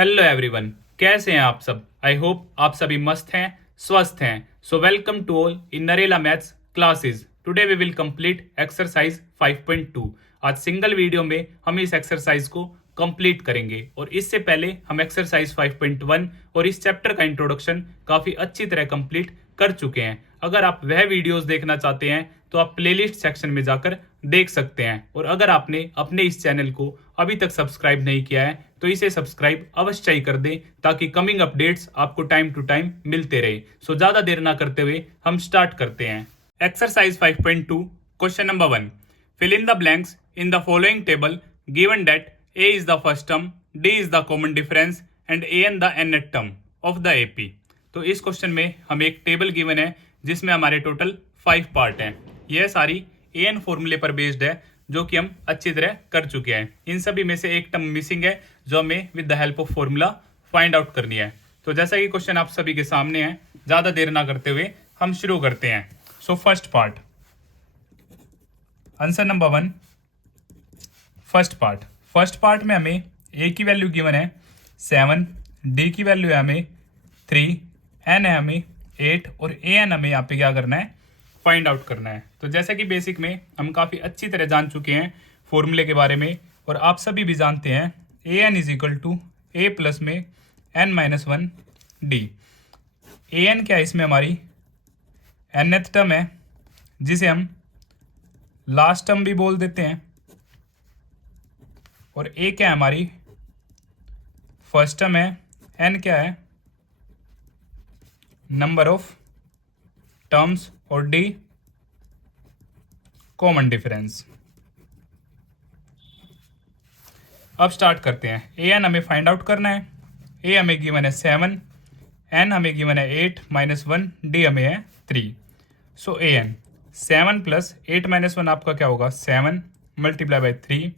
Hello everyone, कैसे हैं आप सब। आई होप आप सभी मस्त हैं, स्वस्थ हैं। So welcome to all in Narela maths classes. Today we will complete exercise 5.2। आज सिंगल वीडियो में हम इस एक्सरसाइज को कंप्लीट करेंगे और इससे पहले हम एक्सरसाइज 5.1 और इस चैप्टर का इंट्रोडक्शन काफी अच्छी तरह कंप्लीट कर चुके हैं। अगर आप वह वीडियोस देखना चाहते हैं तो आप प्लेलिस्ट सेक्शन में जाकर देख सकते हैं। और अगर आपने अपने इस चैनल को अभी तक सब्सक्राइब नहीं किया है तो इसे सब्सक्राइब अवश्य ही कर दें ताकि कमिंग अपडेट्स आपको टाइम टू टाइम मिलते रहे। सो ज्यादा देर ना करते हुए हम स्टार्ट करते हैं। Exercise 5.2 question number 1। Fill in the blanks in the following table given that a is the first term, d is the common difference and a n the nth term of the AP. तो इस question में हमें एक table given है जिसमें हमारे total 5 part हैं। यह सारी ए एन फॉर्मूले पर बेस्ड है जो कि हम अच्छी तरह कर चुके हैं। इन सभी में से एक टर्म मिसिंग है जो हमें with the help of formula find out करनी है। तो जैसा कि क्वेश्चन आप सभी के सामने है, ज्यादा देर ना करते हुए हम शुरू करते हैं। So first part, answer number 1 first part में हमें ए की वैल्यू गिवन है 7, डी की वैल्यू है हमें 3, एन है हमें 8 और ए एन हमें यहाँ पे क्या करना है, फाइंड आउट करना है। तो जैसे कि बेसिक में हम काफ़ी अच्छी तरह जान चुके हैं फॉर्मूले के बारे में और आप सभी भी जानते हैं A N is equal to A plus में N minus 1 D. A N क्या है, इसमें हमारी nth टर्म है जिसे हम लास्ट टर्म भी बोल देते हैं और ए क्या है, हमारी फर्स्ट टर्म है, एन क्या है, नंबर ऑफ टर्म्स और डी कॉमन डिफरेंस। अब स्टार्ट करते हैं। ए एन हमें फाइंड आउट करना है। ए हमें गिवन है 7, एन हमें गिवन है 8 माइनस 1, डी हमें है 3। सो ए एन 7 प्लस 8 माइनस 1 आपका क्या होगा, 7 multiply by 3।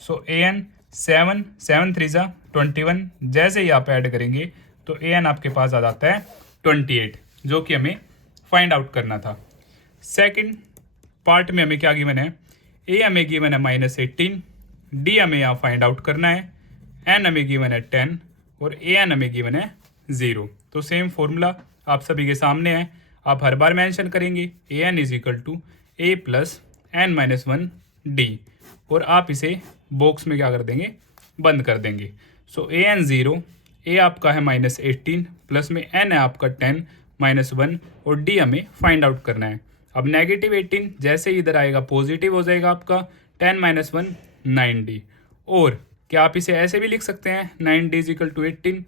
So A n 7 7 3 जा 21। जैसे ही आप ऐड करेंगे तो ए एन आपके पास आ जाता है 28 जो कि हमें फाइंड आउट करना था। सेकंड पार्ट में हमें क्या गिवन है, ए हमें गिवन है -18, डी हमें यहाँ फाइंड आउट करना है, एन हमें गिवन है 10 और ए एन हमें गिवन है 0। तो सेम फॉर्मूला आप सभी के सामने है, आप हर बार मेंशन करेंगे A N is equal to A plus N minus 1 D और आप इसे बॉक्स में क्या कर देंगे, बंद कर देंगे। सो ए एन 0, ए आपका है -18 प्लस में एन है आपका 10 माइनस 1 और डी हमें फाइंड आउट करना है। अब -18 जैसे ही इधर आएगा पॉजिटिव हो जाएगा आपका 10 माइनस 1 9 डी। और क्या आप इसे ऐसे भी लिख सकते हैं 9 d is equal to 18,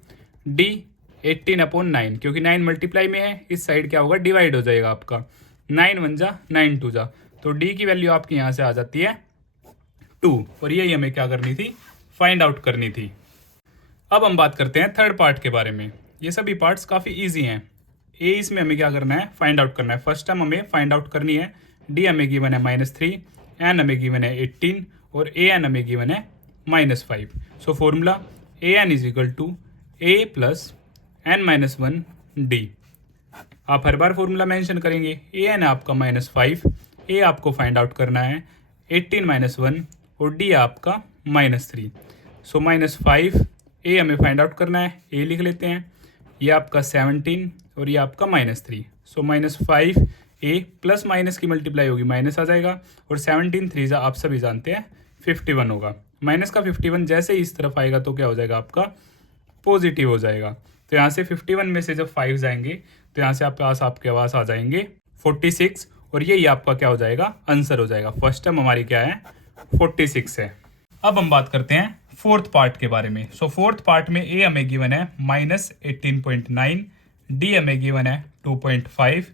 d 18 upon 9 क्योंकि 9 मल्टीप्लाई में है, इस साइड क्या होगा, डिवाइड हो जाएगा आपका 9 1 जा 9 2 जा। तो डी की वैल्यू आपकी यहाँ से आ जाती है 2 और यही हमें क्या करनी थी, फाइंड आउट करनी थी। अब हम बात करते हैं थर्ड पार्ट के बारे में। ये सभी पार्ट्स काफ़ी ईजी हैं। ए इसमें हमें क्या करना है, फाइंड आउट करना है। फर्स्ट टर्म हमें फाइंड आउट करनी है, डी हमें गिवन है -3, एन हमें गिवन है 18 और ए एन हमें गिवन है -5। So formula a N is equal to A plus N minus 1 d. आप हर बार फॉर्मूला मेंशन करेंगे। ए एन है आपका -5, ए आपको फाइंड आउट करना है 18 माइनस 1 और डी आपका -3। सो -5 ए हमें फाइंड आउट करना है, ए लिख लेते हैं, ये आपका 17 और ये आपका -3। सो -5 ए प्लस माइनस की मल्टीप्लाई होगी माइनस आ जाएगा और 17 3 जा आप सभी जानते हैं 51 होगा। माइनस का 51 जैसे ही इस तरफ आएगा तो क्या हो जाएगा, आपका पॉजिटिव हो जाएगा। तो यहाँ से 51 में से जब 5 जाएंगे तो यहाँ से आपके पास आ जाएंगे 46 और यही आपका क्या हो जाएगा, आंसर हो जाएगा। फर्स्ट टर्म हमारी क्या है, 46 है। अब हम बात करते हैं फोर्थ पार्ट के बारे में। सो फोर्थ पार्ट में ए हमें गिवन है -18.9, डी हमें गिवन है 2.5,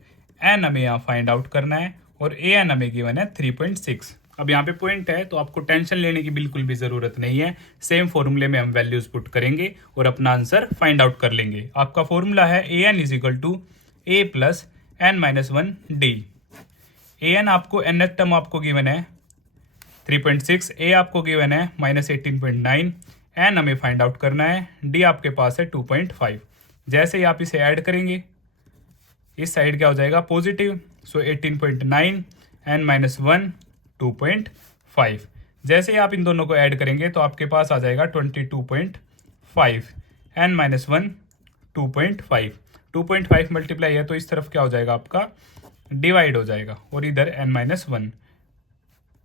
एन हमें यहाँ फाइंड आउट करना है और ए एन हमें गिवन है 3.6। अब यहाँ पे पॉइंट है तो आपको टेंशन लेने की बिल्कुल भी ज़रूरत नहीं है। सेम फॉर्मूले में हम वैल्यूज पुट करेंगे और अपना आंसर फाइंड आउट कर लेंगे। आपका फॉर्मूला है A N is equal to A plus N minus 1 D. A N आपको nth टर्म आपको गिवन है 3.6, ए आपको गिवन है -18.9, एन हमें फाइंड आउट करना है, डी आपके पास है 2.5। जैसे ही आप इसे ऐड करेंगे इस साइड क्या हो जाएगा, पॉजिटिव। सो 18.9 एन माइनस 1 2.5। जैसे ही आप इन दोनों को ऐड करेंगे तो आपके पास आ जाएगा 22.5 n माइनस वन 2.5, 2.5 मल्टीप्लाई है तो इस तरफ क्या हो जाएगा आपका डिवाइड हो जाएगा, और इधर n माइनस वन,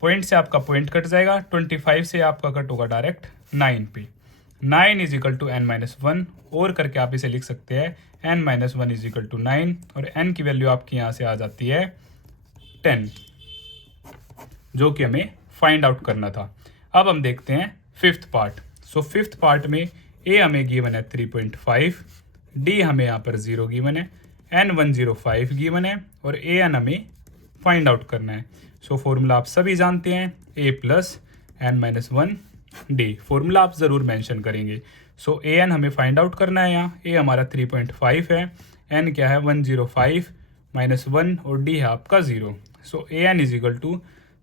पॉइंट से आपका पॉइंट कट जाएगा, 25 से आपका कट होगा डायरेक्ट 9 पे, 9 is equal to n minus one, और करके आप इसे लिख सकते हैं n minus one is equal to 9, और n की वैल्यू आपकी यहाँ से आ जाती है 10, जो कि हमें फाइंड आउट करना था। अब हम देखते हैं fifth part. So fifth part में ए हमें गिवन है 3.5, डी हमें यहाँ पर 0 गिवन है, n105 गिवन है, और ए एन हमें फाइंड आउट करना है। सो फॉर्मूला आप सभी जानते हैं, A plus N minus one D, formula आप ज़रूर मेंशन करेंगे। सो ए एन हमें फाइंड आउट करना है, यहाँ ए हमारा 3.5 है, एन क्या है 105 माइनस वन, और डी है आपका 0। So A N is equal to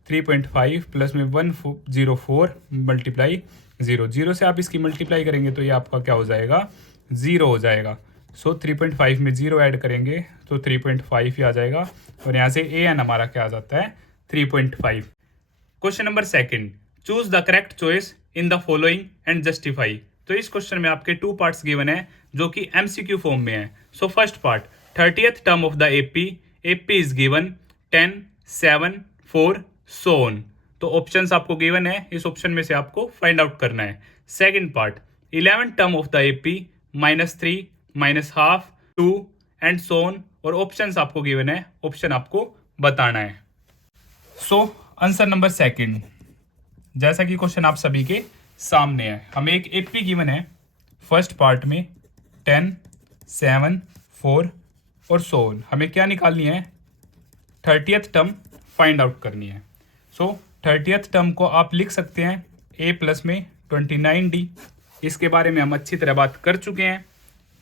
3.5 plus में 104 मल्टीप्लाई 0, 0 से आप इसकी मल्टीप्लाई करेंगे तो ये आपका क्या हो जाएगा 0 हो जाएगा। सो 3.5 में 0 ऐड करेंगे तो 3.5 ही आ जाएगा, और यहाँ से ए एन हमारा क्या आ जाता है 3.5। Question number second, choose the correct choice in the following and justify. तो इस क्वेश्चन में आपके 2 पार्ट्स गिवन है जो कि एमसीक्यू फॉर्म में है। So first part, 30th term of the AP is given 10, 7, 4 so on. तो ऑप्शंस आपको गिवन है, इस ऑप्शन में से आपको फाइंड आउट करना है। Second part, 11th term of the AP -3, -12, 2 and so on, और ऑप्शंस आपको गिवन है, ऑप्शन आपको बताना है। सो आंसर नंबर सेकंड, जैसा कि क्वेश्चन आप सभी के सामने है, हमें एक एपी गिवन है फर्स्ट पार्ट में 10, 7, 4 और सो ऑन। हमें क्या निकालनी है 30th टर्म फाइंड आउट करनी है। सो 30th टर्म को आप लिख सकते हैं a प्लस में 29d, इसके बारे में हम अच्छी तरह बात कर चुके हैं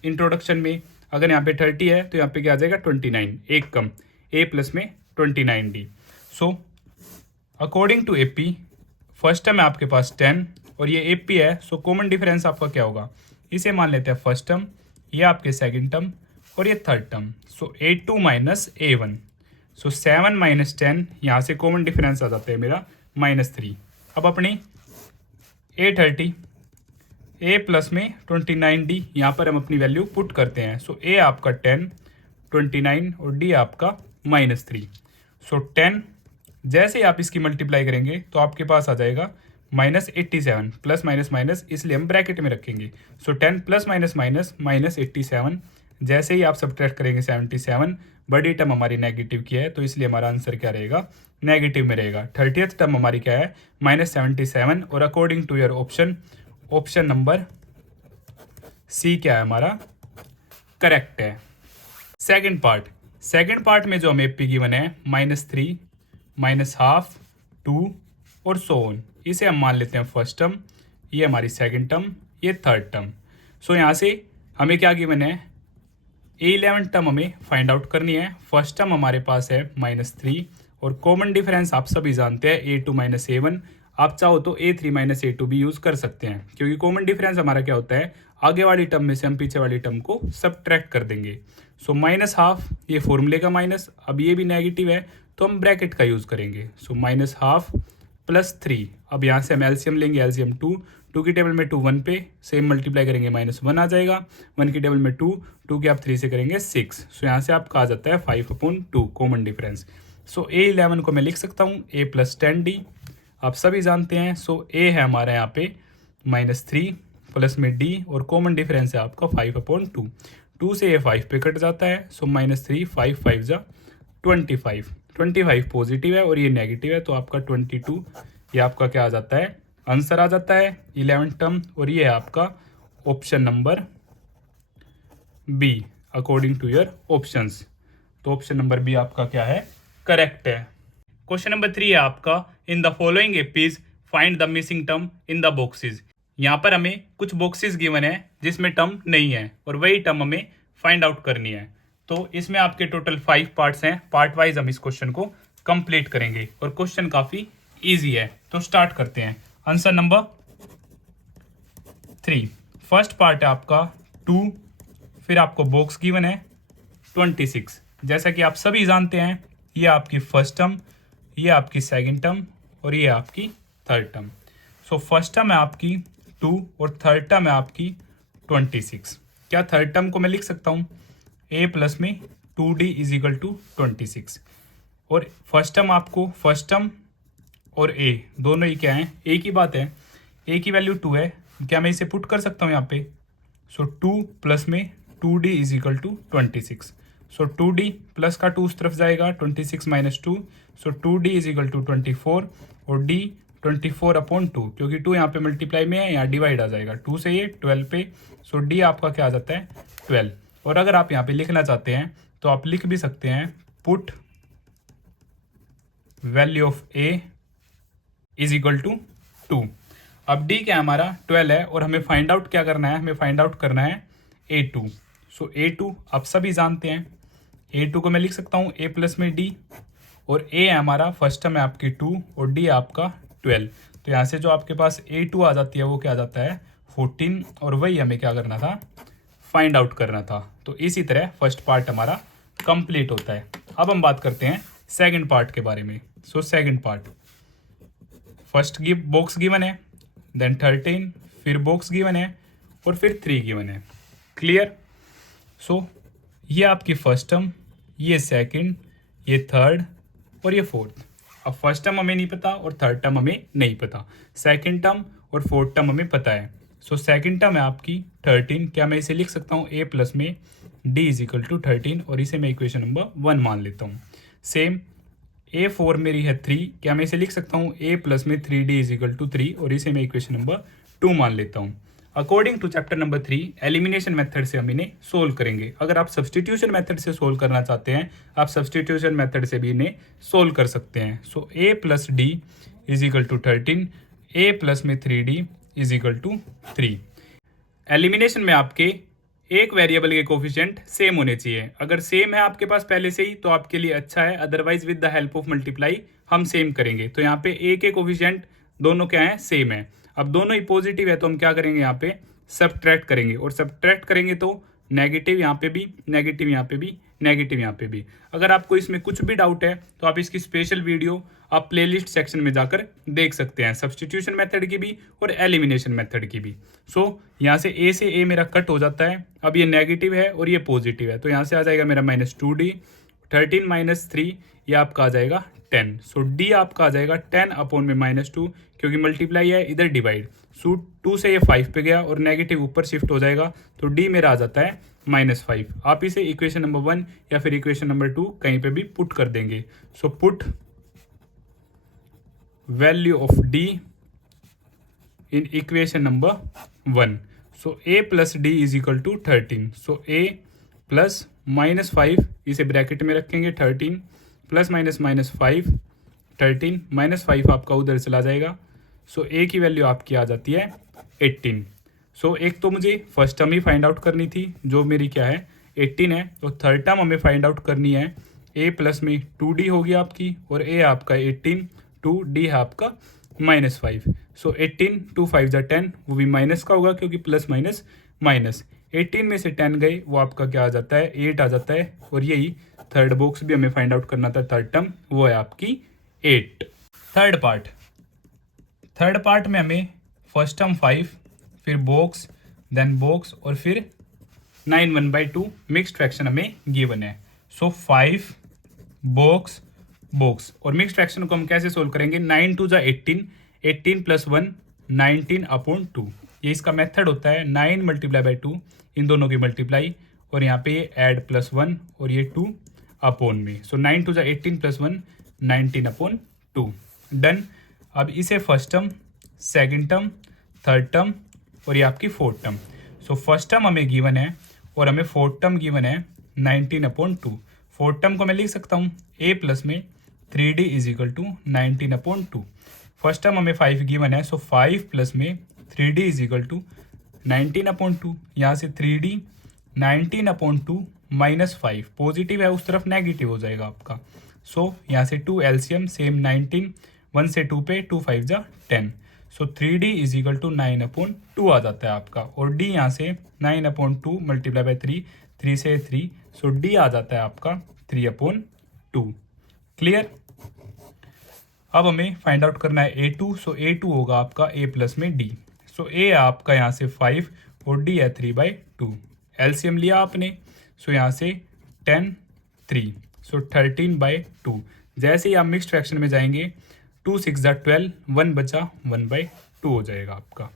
इंट्रोडक्शन में। अगर यहाँ पे 30 है तो यहाँ पे क्या आ जाएगा 29, एक कम, a प्लस में 29d। So according to AP first term है आपके पास 10 और ये AP है, सो कॉमन डिफरेंस आपका क्या होगा, इसे मान लेते हैं फर्स्ट टर्म, ये आपके सेकेंड टर्म और ये थर्ड टर्म। सो A2 माइनस A1, सो 7 माइनस 10, यहाँ से कॉमन डिफरेंस आ जाता है मेरा -3। अब अपनी A30, A प्लस में 29d, यहाँ पर हम अपनी वैल्यू पुट करते हैं। सो A आपका 10, 29 और D आपका -3। सो 10 जैसे ही आप इसकी मल्टीप्लाई करेंगे तो आपके पास आ जाएगा -87, प्लस माइनस माइनस इसलिए हम ब्रैकेट में रखेंगे। सो 10 प्लस माइनस माइनस -87, जैसे ही आप सब्ट्रैक्ट करेंगे 77, बड़ी टर्म हमारी नेगेटिव की है तो इसलिए हमारा आंसर क्या रहेगा नेगेटिव में रहेगा। 30th टर्म हमारी क्या है -77, और according to your option, option number C क्या है हमारा करेक्ट है। सेकंड पार्ट में जो हमें एपी गिवन है -3, -12, 2 और सो ऑन, इसे हम मान लेते हैं फर्स्ट टर्म, ये हमारी सेकंड टर्म, ये थर्ड टर्म। सो यहाँ से हमें क्या गिवन है A11 टर्म हमें फाइंड आउट करनी है। फर्स्ट टर्म हमारे पास है -3, और कॉमन डिफरेंस आप सभी जानते हैं A2 माइनस A1, आप चाहो तो A3 माइनस A2 भी यूज़ कर सकते हैं, क्योंकि कॉमन डिफरेंस हमारा क्या होता है, आगे वाली टर्म में से हम पीछे वाली टर्म को सब्ट्रैक्ट कर देंगे। सो -12, ये फॉर्मूले का माइनस, अब ये भी नेगेटिव है तो हम ब्रैकेट का यूज़ करेंगे। सो -12 प्लस 3, अब यहाँ से हम एलसीएम लेंगे, एलसीएम 2 की टेबल में 2 1 पे, सेम मल्टीप्लाई करेंगे -1 आ जाएगा, 1 की टेबल में 2 के आप 3 से करेंगे 6। सो यहाँ से आपका आ जाता है 5/2 कॉमन डिफरेंस। सो A11 को मैं लिख सकता हूँ A प्लस 10D, आप सभी जानते हैं। सो A है हमारा यहाँ पे -3 प्लस में D, और कॉमन डिफरेंस है आपका 5/2, 2 से ये 5 पे कट जाता है। सो -3, 5 5 जा 25, 25 पॉजिटिव है और ये नेगेटिव है तो आपका 22, ये आपका क्या आ जाता है आंसर आ जाता है 11 टर्म, और ये है आपका option number B according to your options. तो ऑप्शन नंबर बी आपका क्या है करेक्ट है। क्वेश्चन नंबर 3 है आपका, इन the following APs find the missing term in the boxes. यहाँ पर हमें कुछ बॉक्सेस गिवन है जिसमें टर्म नहीं है, और वही टर्म हमें फाइंड आउट करनी है। तो इसमें आपके टोटल 5 पार्ट्स हैं, पार्ट वाइज हम इस क्वेश्चन को कंप्लीट करेंगे, और क्वेश्चन काफ़ी ईजी है। तो स्टार्ट करते हैं। आंसर नंबर 3, फर्स्ट पार्ट है आपका 2, फिर आपको बॉक्स गिवन है 26। जैसा कि आप सभी जानते हैं, ये आपकी फर्स्ट टर्म, ये आपकी सेकंड टर्म और ये आपकी third term. So first term है आपकी 2 और थर्ड टर्म है आपकी 26। क्या थर्ड टर्म को मैं लिख सकता हूँ a प्लस में 2d इज इक्वल टू 26। और फर्स्ट टर्म आपको, फर्स्ट टर्म और a दोनों ही क्या है, a की बात है, a की वैल्यू 2 है, क्या मैं इसे पुट कर सकता हूँ यहाँ पे। सो 2 प्लस में 2d is equal to 26। So 2d plus का 2 उस तरफ जाएगा, 26 minus 2, so 2d is equal to 24 और d 24 अपॉन 2, क्योंकि 2 यहाँ पे मल्टीप्लाई में है, यहाँ डिवाइड आ जाएगा 2 से ये 12 पे। सो d आपका क्या आ जाता है 12। और अगर आप यहाँ पे लिखना चाहते हैं तो आप लिख भी सकते हैं put value of a is equal to 2। अब d क्या है हमारा 12 है और हमें फाइंड आउट क्या करना है, हमें फाइंड आउट करना है a2। सो a2 आप सभी जानते हैं, a2 को मैं लिख सकता हूँ a प्लस में d, और a है हमारा फर्स्ट टर्म है आपकी 2 और d आपका 12। तो यहाँ से जो आपके पास a2 आ जाती है वो क्या आ जाता है 14, और वही हमें क्या करना था, फाइंड आउट करना था। तो इसी तरह फर्स्ट पार्ट हमारा कंप्लीट होता है। अब हम बात करते हैं सेकंड पार्ट के बारे में। So second part, first box given है, देन 13, फिर बॉक्स गिवन है और फिर 3 गिवन है। क्लियर। सो ये आपकी फर्स्ट टर्म, ये सेकंड, ये थर्ड और ये फोर्थ। अब फर्स्ट टर्म हमें नहीं पता और थर्ड टर्म हमें नहीं पता, सेकंड टर्म और फोर्थ टर्म हमें पता है। सो सेकंड टर्म है आपकी 13, क्या मैं इसे लिख सकता हूँ a प्लस में d इज इक्वल टू 13, और इसे मैं इक्वेशन नंबर 1 मान लेता हूँ। सेम a4 मेरी है 3, क्या मैं इसे लिख सकता हूँ a प्लस में 3d इज इक्वल टू 3, और इसे मैं इक्वेशन नंबर 2 मान लेता हूँ। According to chapter number 3 elimination method से हम इन्हें सोल्व करेंगे। अगर आप सब्सटीट्यूशन मेथड से सोल्व करना चाहते हैं, आप सब्सटीट्यूशन मेथड से भी इन्हें सोल्व कर सकते हैं। So a plus d is equal to 13, a plus में 3d is equal to 3। Elimination में आपके एक वेरिएबल के कोफिशिएंट सेम होने चाहिए। अगर सेम है आपके पास पहले से ही तो आपके लिए अच्छा है, otherwise with the help of multiply हम सेम करेंगे। तो यहाँ पे a के कोफिशिएंट दोनों क्या है, सेम है। अब दोनों ही पॉजिटिव है तो हम क्या करेंगे, यहाँ पे सब्ट्रैक्ट करेंगे, और सब्ट्रैक्ट करेंगे तो नेगेटिव यहाँ पे भी, नेगेटिव यहाँ पे भी, नेगेटिव यहाँ पे भी। अगर आपको इसमें कुछ भी डाउट है तो आप इसकी स्पेशल वीडियो आप प्लेलिस्ट सेक्शन में जाकर देख सकते हैं, सब्स्टिट्यूशन मेथड की भी और एलिमिनेशन मेथड की भी। सो यहाँ से a मेरा कट हो जाता है। अब ये नेगेटिव है और ये पॉजिटिव है, तो यहाँ से आ जाएगा मेरा -2d, 13 माइनस 3 ये आपका आ जाएगा 10। सो d आपका आ जाएगा 10 अपॉन में -2, क्योंकि मल्टीप्लाई है इधर डिवाइड। सो 2 से ये 5 पे गया और नेगेटिव ऊपर शिफ्ट हो जाएगा, तो d मेरा आ जाता है -5। आप इसे इक्वेशन नंबर 1 या फिर इक्वेशन नंबर 2 कहीं पे भी पुट कर देंगे। So put value of d in equation number 1। So a plus d is equal to 13। So a plus -5 इसे ब्रैकेट में रखेंगे, 13 प्लस -5 13 -5 आपका उधर चला जाएगा। सो a की वैल्यू आपकी आ जाती है 18। सो एक तो मुझे फर्स्ट टर्म ही फाइंड आउट करनी थी जो मेरी क्या है 18 है, तो थर्ड टर्म हमें फाइंड आउट करनी है। a प्लस में 2d होगी आपकी, और a आपका 18, 2d है आपका -5। सो 18 2 5 जा 10, वो भी माइनस का होगा क्योंकि प्लस माइनस माइनस। 18 में से 10 गए, वो आपका क्या आ जाता है 8 आ जाता है, और यही थर्ड बॉक्स भी हमें फाइंड आउट करना था, थर्ड टर्म वो है आपकी 8। थर्ड पार्ट में हमें फर्स्ट टर्म 5, फिर बॉक्स, देन बॉक्स, और फिर 9 1/2 मिक्स्ड फ्रैक्शन हमें गिवन है। सो 5 बॉक्स बॉक्स, और मिक्स्ड फ्रैक्शन को हम कैसे सोल्व करेंगे, 9 2 जा 18, 18 प्लस 1 19 अपॉन 2। ये इसका मेथड होता है 9 मल्टीप्लाई बाई 2, इन दोनों की मल्टीप्लाई, और यहाँ पे ये ऐड +1 और ये 2 अपॉन में। सो 9 2 जा 18 प्लस 1 19 अपॉन 2। डन। अब इसे first term, second term, third term और ये आपकी fourth term. So first term हमें गिवन है और हमें फोर्थ टर्म गिवन है 19 अपॉन 2। फोर्थ टर्म को मैं लिख सकता हूँ a प्लस में 3d is equal to 19 upon 2। First term हमें 5 गिवन है, सो 5 प्लस में 3d is equal to 19 upon 2। यहाँ से 3d 19 अपॉन 2 -5, पॉजिटिव है उस तरफ नेगेटिव हो जाएगा आपका। सो यहाँ से 2 एलसीएम सेम 19, 1 से 2 पे 2 5 जा 10। So 3d is equal to 9 upon 2 आ जाता है आपका, और d यहाँ से 9 अपॉन 2 मल्टीप्लाई बाई 3, 3 से 3, सो d आ जाता है आपका 3 अपॉन 2। क्लियर। अब हमें फाइंड आउट करना है a2। सो a2 होगा आपका a प्लस में d। सो a आपका यहाँ से 5 और डी है 3/2। एलसीएम लिया आपने, सो यहाँ से 10 3, सो 13/2। जैसे ही आप मिक्स्ड फ्रैक्शन में जाएंगे 2 6 12, 1 बचा 1/2 हो जाएगा आपका।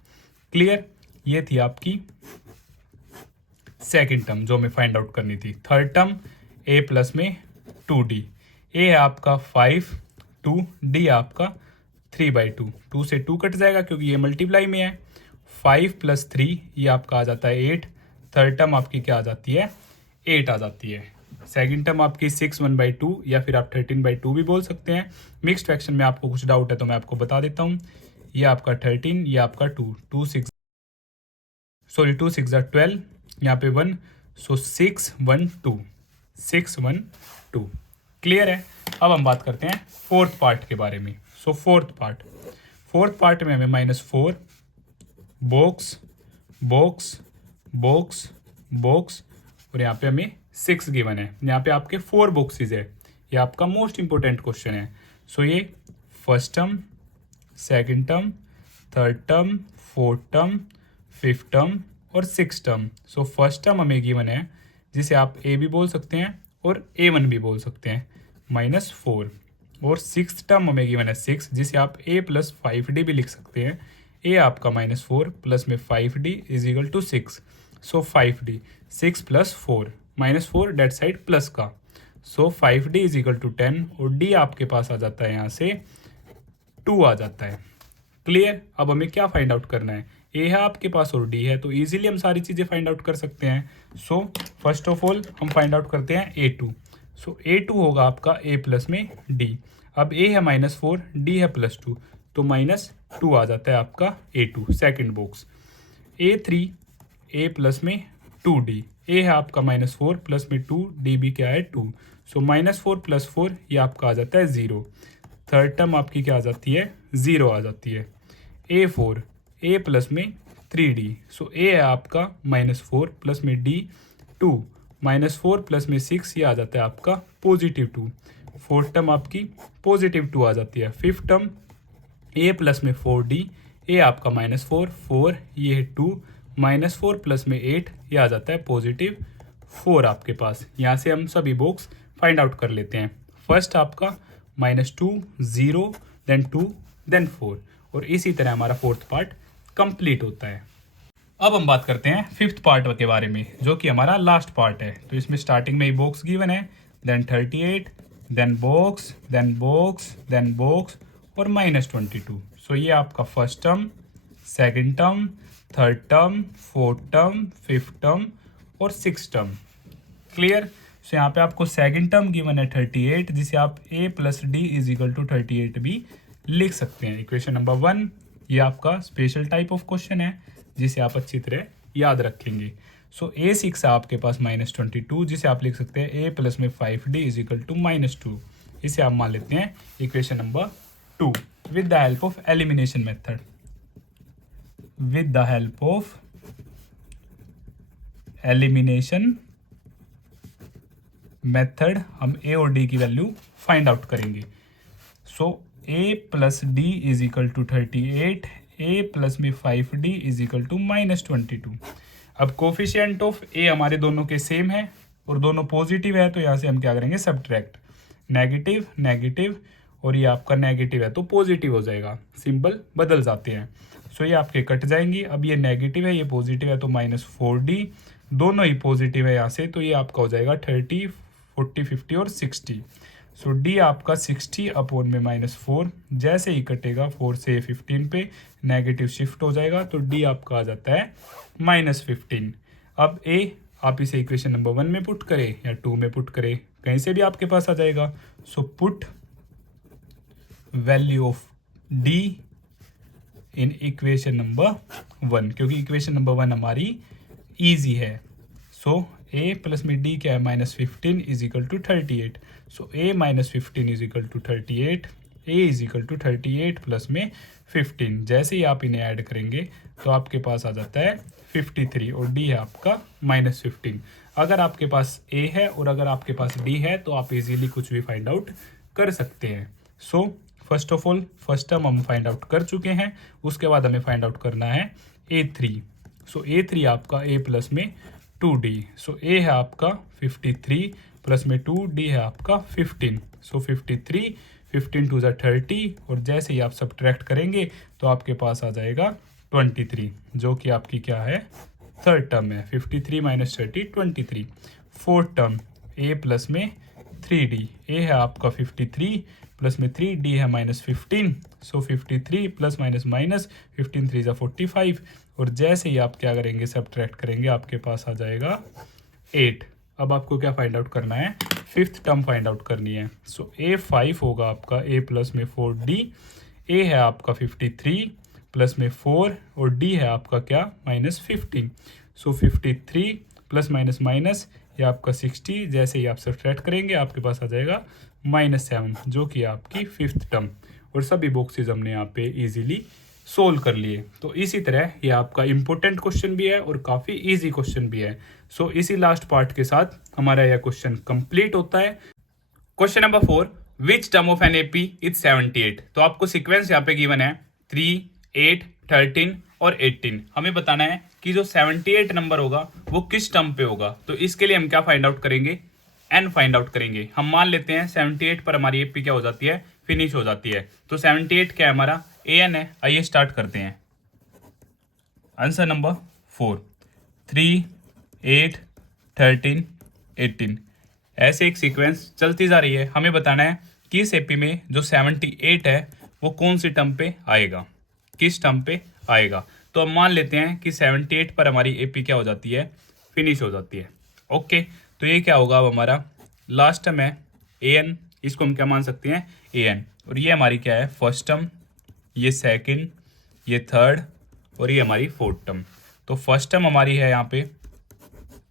क्लियर, ये थी आपकी सेकेंड टर्म जो हमें फाइंड आउट करनी थी। थर्ड टर्म ए प्लस में 2d, ए है आपका 5 2, डी आपका 3/2। 2 से 2 कट जाएगा क्योंकि ये मल्टीप्लाई में है। 5 + 3 ये आपका आ जाता है 8। थर्ड टर्म आपकी क्या आ जाती है, 8 आ जाती है। सेकंड टर्म आपकी 6 1/2 या फिर आप 13/2 भी बोल सकते हैं। मिक्स्ड फ्रैक्शन में आपको कुछ डाउट है तो मैं आपको बता देता हूँ। ये आपका 13, ये आपका 2 2 6 12, यहाँ पे 1, सो 6 1 2 6 1 2। क्लियर है। अब हम बात करते हैं फोर्थ पार्ट के बारे में। सो फोर्थ पार्ट में हमें -4 बॉक्स बॉक्स बॉक्स बॉक्स और यहाँ पे हमें 6 गिवन है। यहाँ पे आपके 4 बॉक्सेस है। ये आपका मोस्ट इंपॉर्टेंट क्वेश्चन है। सो ये first term, second term, third term, fourth term, fifth term और six term. So first term हमें गिवन है जिसे आप ए भी बोल सकते हैं और A1 भी बोल सकते हैं, -4। और सिक्स टर्म हमें गिवन है 6, जिसे आप a + 5d भी लिख सकते हैं। ए आपका -4 प्लस में 5d = 6। सो 5d, 6 + 4, -4 डेट साइड प्लस का। सो 5d = 10 और d आपके पास आ जाता है यहाँ से 2 आ जाता है। क्लियर। अब हमें क्या फाइंड आउट करना है, ए है आपके पास और डी है, तो इजीली हम सारी चीज़ें फाइंड आउट कर सकते हैं। सो फर्स्ट ऑफ ऑल हम फाइंड आउट करते हैं A2। सो A2 होगा आपका a प्लस में d। अब a है -4, d है +2, तो -2 आ जाता है आपका A2 second box. A3 a plus में 2d, a है आपका -4 प्लस में 2, d भी क्या है 2। सो -4 + 4 ये आपका आ जाता है 0। थर्ड टर्म आपकी क्या आ जाती है, 0 आ जाती है। A4 a प्लस में 3d, सो a है आपका -4 प्लस में d 2, -4 प्लस में 6 ये आ जाता है आपका +2। फोर्थ टर्म आपकी +2 आ जाती है। फिफ्थ टर्म a प्लस में 4d, a आपका -4 4 ये है 2, -4 प्लस में 8 ये आ जाता है +4 आपके पास। यहाँ से हम सभी बॉक्स फाइंड आउट कर लेते हैं। फर्स्ट आपका -2 0 देन 2 देन 4 और इसी तरह हमारा फोर्थ पार्ट कंप्लीट होता है। अब हम बात करते हैं फिफ्थ पार्ट के बारे में, जो कि हमारा लास्ट पार्ट है। तो इसमें स्टार्टिंग में ही बॉक्स गिवन है, then 38, then box, then box, then box और -22। सो ये आपका first term, second term, third term, fourth term, fifth term और सिक्स टर्म। क्लियर। सो यहाँ पे आपको सेकंड टर्म गिवन है 38, जिसे आप a + d = 38 भी लिख सकते हैं। इक्वेशन नंबर 1 ये आपका स्पेशल टाइप ऑफ क्वेश्चन है जिसे आप अच्छी तरह याद रखेंगे। सो A6 है आपके पास -22, जिसे आप लिख सकते हैं a प्लस में 5d = -2। इसे आप मान लेते हैं equation number 2 with the help of elimination method. With the help of elimination method हम a और d की वैल्यू फाइंड आउट करेंगे। So a + d = 38, a plus में 5d = -22। अब कोफिशिएंट ऑफ a हमारे दोनों के सेम है और दोनों पॉजिटिव है, तो यहाँ से हम क्या करेंगे, सब्ट्रैक्ट। नेगेटिव नेगेटिव और ये आपका नेगेटिव है तो पॉजिटिव हो जाएगा, सिंबल बदल जाते हैं। सो ये आपके कट जाएंगी। अब ये नेगेटिव है, ये पॉजिटिव है, तो -4d, दोनों ही पॉजिटिव है यहाँ से, तो ये आपका हो जाएगा 30 40 50 और 60। सो d आपका 60/में -4, जैसे ही कटेगा 4 से 15 पे नेगेटिव शिफ्ट हो जाएगा, तो d आपका आ जाता है -15। अब a आप इसे इक्वेशन नंबर 1 में पुट करें या 2 में पुट करें, कहीं से भी आपके पास आ जाएगा। सो put value of d in equation number 1, क्योंकि इक्वेशन नंबर 1 हमारी ईजी है। सो a प्लस में d क्या है, -15 = 38। सो a -15 = 38, a = 38 प्लस में 15। जैसे ही आप इन्हें ऐड करेंगे तो आपके पास आ जाता है 53 और d है आपका -15। अगर आपके पास a है और अगर आपके पास d है तो आप इजीली कुछ भी फाइंड आउट कर सकते हैं। So first of all first term हम फाइंड आउट कर चुके हैं, उसके बाद हमें फाइंड आउट करना है A3। सो A3 आपका A प्लस में 2D। सो A है आपका 53 प्लस में 2D है आपका 15। सो 53, 15 टू ज़ा 30 और जैसे ही आप सब्ट्रैक्ट करेंगे तो आपके पास आ जाएगा 23, जो कि आपकी क्या है, थर्ड टर्म है। 53 minus 30 23। Fourth term A plus में 3D। A है आपका 53 प्लस में 3D है -15। सो 53 प्लस माइनस माइनस 15 3 ज़ा 45 और जैसे ही आप क्या करेंगे, सब्ट्रैक्ट करेंगे, आपके पास आ जाएगा 8। अब आपको क्या फाइंड आउट करना है, फिफ्थ टर्म फाइंड आउट करनी है। सो A5 होगा आपका A प्लस में 4D। A है आपका 53 प्लस में 4 और D है आपका क्या, -15। सो 53 प्लस माइनस माइनस ये आपका 60, जैसे ही आप सब्ट्रैक्ट करेंगे आपके पास आ जाएगा -7, जो कि आपकी फिफ्थ टर्म। और सभी बॉक्सेज हमने यहाँ पे इजीली सोल्व कर लिए। तो इसी तरह ये आपका इम्पोर्टेंट क्वेश्चन भी है और काफ़ी इजी क्वेश्चन भी है। सो इसी लास्ट पार्ट के साथ हमारा यह क्वेश्चन कंप्लीट होता है। Question number 4, which term of an AP is 78। तो आपको सीक्वेंस यहाँ पे गिवन है 3, 8, 13 और 18। हमें बताना है कि जो 78 नंबर होगा वो किस टर्म पे होगा। तो इसके लिए हम क्या फाइंड आउट करेंगे, एन फाइंड आउट करेंगे। हम मान लेते हैं 78 पर हमारी एपी क्या हो जाती है, फिनिश हो जाती है। तो 78 क्या है हमारा, ए एन है। आइए स्टार्ट करते हैं। Answer number 4, 3, 8, 13, 18। ऐसे एक सीक्वेंस चलती जा रही है। हमें बताना है कि इस एपी में जो 78 है वो कौन सी टर्म पे आएगा, किस टर्म पे आएगा। तो हम मान लेते हैं कि 78 पर हमारी एपी क्या हो जाती है, फिनिश हो जाती है। ओके, तो ये क्या होगा, अब हमारा लास्ट टर्म है ए एन, इसको हम क्या मान सकते हैं, ए एन। और ये हमारी क्या है, फर्स्ट टर्म, ये सेकंड, ये थर्ड और ये हमारी फोर्थ टर्म। तो फर्स्ट टर्म हमारी है यहाँ पे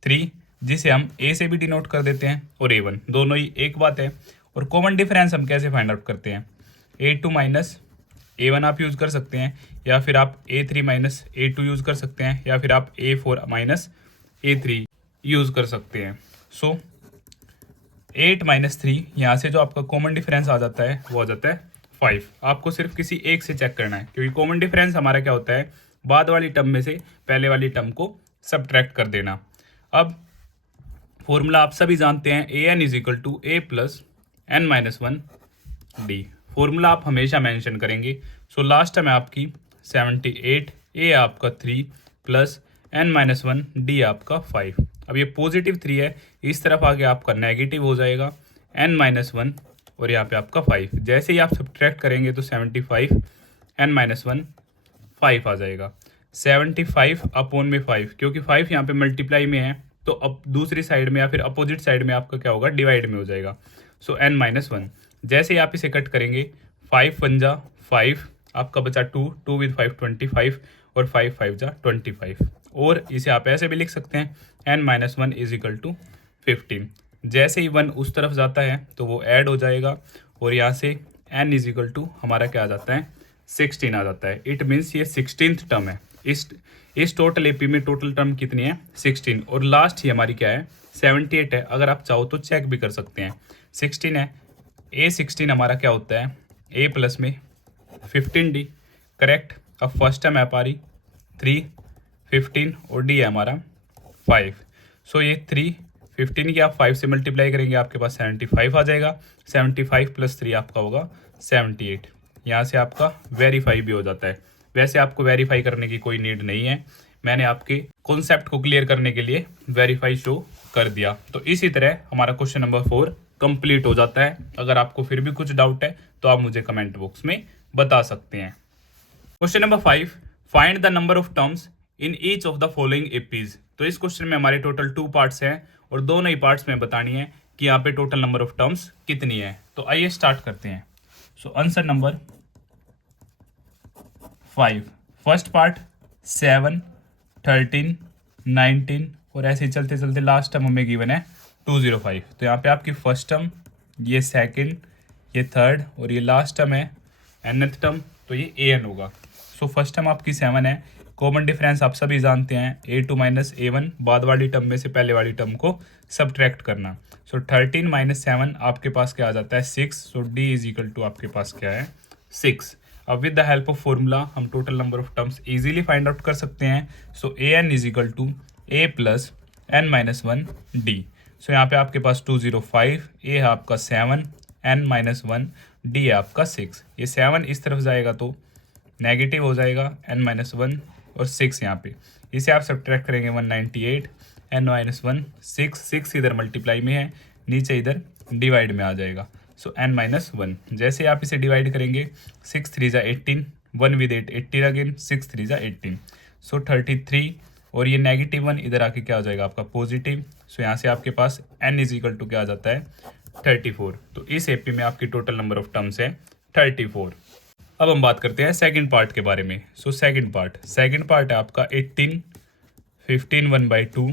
3, जिसे हम ए से भी डिनोट कर देते हैं, और A1, दोनों ही एक बात है। और कॉमन डिफरेंस हम कैसे फाइंड आउट करते हैं, A2 माइनस A1 आप यूज़ कर सकते हैं, या फिर आप A3 माइनस A2 यूज़ कर सकते हैं, या फिर आप A4 माइनस A3 यूज़ कर सकते हैं। सो 8 माइनस 3, यहाँ से जो आपका कॉमन डिफरेंस आ जाता है वो आ जाता है 5। आपको सिर्फ किसी एक से चेक करना है, क्योंकि कॉमन डिफरेंस हमारा क्या होता है, बाद वाली टर्म में से पहले वाली टर्म को सब्ट्रैक्ट कर देना। अब फॉर्मूला आप सभी जानते हैं, A N is equal to A plus N minus 1 D. Formula आप हमेशा मेंशन करेंगे। सो लास्ट टर्म है आपकी 78, ए आपका 3 प्लस एन माइनस 1 डी आपका 5। अब ये पॉजिटिव 3 है, इस तरफ आके आपका नेगेटिव हो जाएगा एन माइनस 1 और यहाँ पे आपका 5। जैसे ही आप सब्ट्रैक्ट करेंगे तो 75 एन माइनस 1 5 आ जाएगा। 75 अपॉन में 5, क्योंकि 5 यहाँ पे मल्टीप्लाई में है तो अब दूसरी साइड में या फिर अपोजिट साइड में आपका क्या होगा, डिवाइड में हो जाएगा। सो एन माइनस 1, जैसे ही आप इसे कट करेंगे 5 1 जा 5, आपका बचा 2, 2 विद 5 25 और 5 5 जा 25। और इसे आप ऐसे भी लिख सकते हैं, n minus 1 is equal to 15। जैसे ही 1 उस तरफ जाता है तो वो ऐड हो जाएगा और यहाँ से एन इज इक्वल टू हमारा क्या आ जाता है, 16 आ जाता है। इट मीन्स ये 16th टर्म है। इस टोटल एपी में टोटल टर्म कितनी है, 16। और लास्ट ही हमारी क्या है, 78 है। अगर आप चाहो तो चेक भी कर सकते हैं, 16 है। A16 हमारा क्या होता है, ए प्लस में 15D, करेक्ट। अब फर्स्ट टर्म है हमारी 3, 15 और डी है हमारा 5। सो ये 3, 15 की आप 5 से मल्टीप्लाई करेंगे, आपके पास 75 आ जाएगा। 75 प्लस 3 आपका होगा 78। यहाँ से आपका वेरीफाई भी हो जाता है। वैसे आपको वेरीफाई करने की कोई नीड नहीं है, मैंने आपके कॉन्सेप्ट को क्लियर करने के लिए वेरीफाई शो कर दिया। तो इसी तरह हमारा क्वेश्चन नंबर 4 कंप्लीट हो जाता है। अगर आपको फिर भी कुछ डाउट है तो आप मुझे कमेंट बॉक्स में बता सकते हैं। Question number 5, find the number of terms in each of the following APs. तो इस क्वेश्चन में हमारे टोटल 2 पार्ट्स हैं और दोनों ही पार्ट्स में बतानी है कि यहाँ पे टोटल नंबर ऑफ टर्म्स कितनी है। तो आइए स्टार्ट करते हैं। So answer number 5, first part 7, 13, 19 और ऐसे ही चलते चलते लास्ट टर्म हमें गिवन है 205। तो यहाँ पे आपकी फर्स्ट टर्म, ये सेकंड, ये थर्ड और ये लास्ट टर्म है nth टर्म, तो ये ए एन होगा। सो फर्स्ट टर्म आपकी 7 है। कॉमन डिफरेंस आप सभी जानते हैं, A2 माइनस A1, बाद वाली टर्म में से पहले वाली टर्म को सब्ट्रैक्ट करना। सो 13 माइनस 7 आपके पास क्या आ जाता है, 6। So D is equal to आपके पास क्या है, 6। अब with the help of formula हम total number of terms easily find out कर सकते हैं. So A N is equal to A plus N minus one D. So यहाँ पे आपके पास 205, ए है आपका 7, एन माइनस वन, डी है आपका 6. ये 7 इस तरफ जाएगा तो नेगेटिव हो जाएगा, एन माइनस वन और 6 यहाँ पे. इसे आप सब्ट्रैक्ट करेंगे 198, एन माइनस वन, 6 इधर मल्टीप्लाई में है, नीचे इधर डिवाइड में आ जाएगा. सो एन माइनस वन. जैसे आप इसे डिवाइड करेंगे 6 3 = 18, 1 with 8 18 अगेन, 6 3 = 18. सो 33 और ये नेगेटिव 1 इधर आके क्या हो जाएगा आपका पॉजिटिव. सो यहाँ से आपके पास n इज इक्वल टू क्या आ जाता है 34. तो इस एपी में आपकी टोटल नंबर ऑफ टर्म्स है 34. अब हम बात करते हैं सेकंड पार्ट के बारे में. सो सेकंड पार्ट है आपका 18, 15 1/2,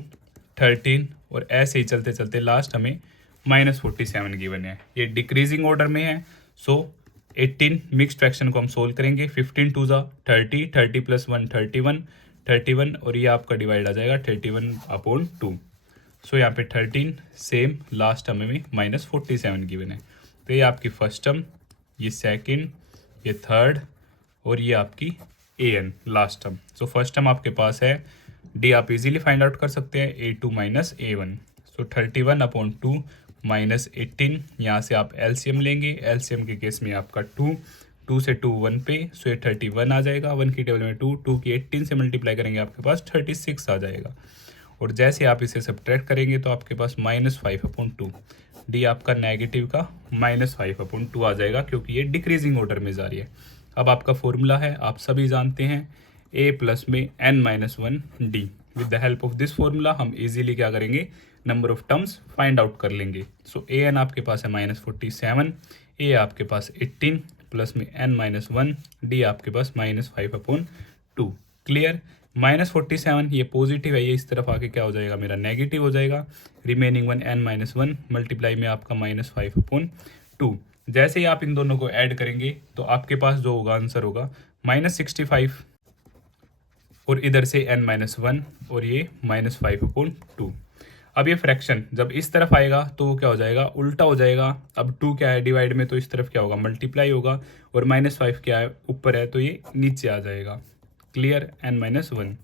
13 और ऐसे ही चलते चलते लास्ट हमें -47 गिवन है. ये डिक्रीजिंग ऑर्डर में है. सो 18 मिक्स्ड फ्रैक्शन को हम सोल्व करेंगे. 15 2 ज़ा 30, 30 + 1 31 और ये आपका डिवाइड आ जाएगा 31/2. सो यहाँ पे 13 सेम, लास्ट टर्म में -47 गिवन है. तो ये आपकी फर्स्ट टर्म, ये सेकंड, ये थर्ड और ये आपकी A N last term. So first term आपके पास है डी, आप इजीली फाइंड आउट कर सकते हैं A2 - A1. सो 31/2 -18, यहाँ से आप एलसीएम लेंगे. एलसीएम के केस में आपका 2 से 2 1 पे, सो ये 31 आ जाएगा. 1 की टेबल में 2 की 18 से मल्टीप्लाई करेंगे आपके पास 36 आ जाएगा. और जैसे आप इसे सब्ट्रैक्ट करेंगे तो आपके पास -5/2, डी आपका नेगेटिव का -5/2 आ जाएगा, क्योंकि ये डिक्रीजिंग ऑर्डर में जा रही है. अब आपका फॉर्मूला है, आप सभी जानते हैं, a प्लस में n-1 d. With the help of this formula हम इजीली क्या करेंगे, number of terms find out कर लेंगे. सो ए एन आपके पास है -47, ए आपके पास 18 प्लस में n-1, डी आपके पास -5/2. क्लियर. -47 ये पॉजिटिव है, ये इस तरफ आके क्या हो जाएगा, मेरा नेगेटिव हो जाएगा. रिमेनिंग 1 n-1 मल्टीप्लाई में आपका -5/2. जैसे ही आप इन दोनों को ऐड करेंगे तो आपके पास जो होगा आंसर होगा -65 और इधर से n-1 और ये -5/2. अब ये फ्रैक्शन जब इस तरफ आएगा तो वो क्या हो जाएगा, उल्टा हो जाएगा. अब 2 क्या है डिवाइड में, तो इस तरफ क्या होगा, मल्टीप्लाई होगा. और -5 क्या है, ऊपर है, तो ये नीचे आ जाएगा. क्लियर. n-1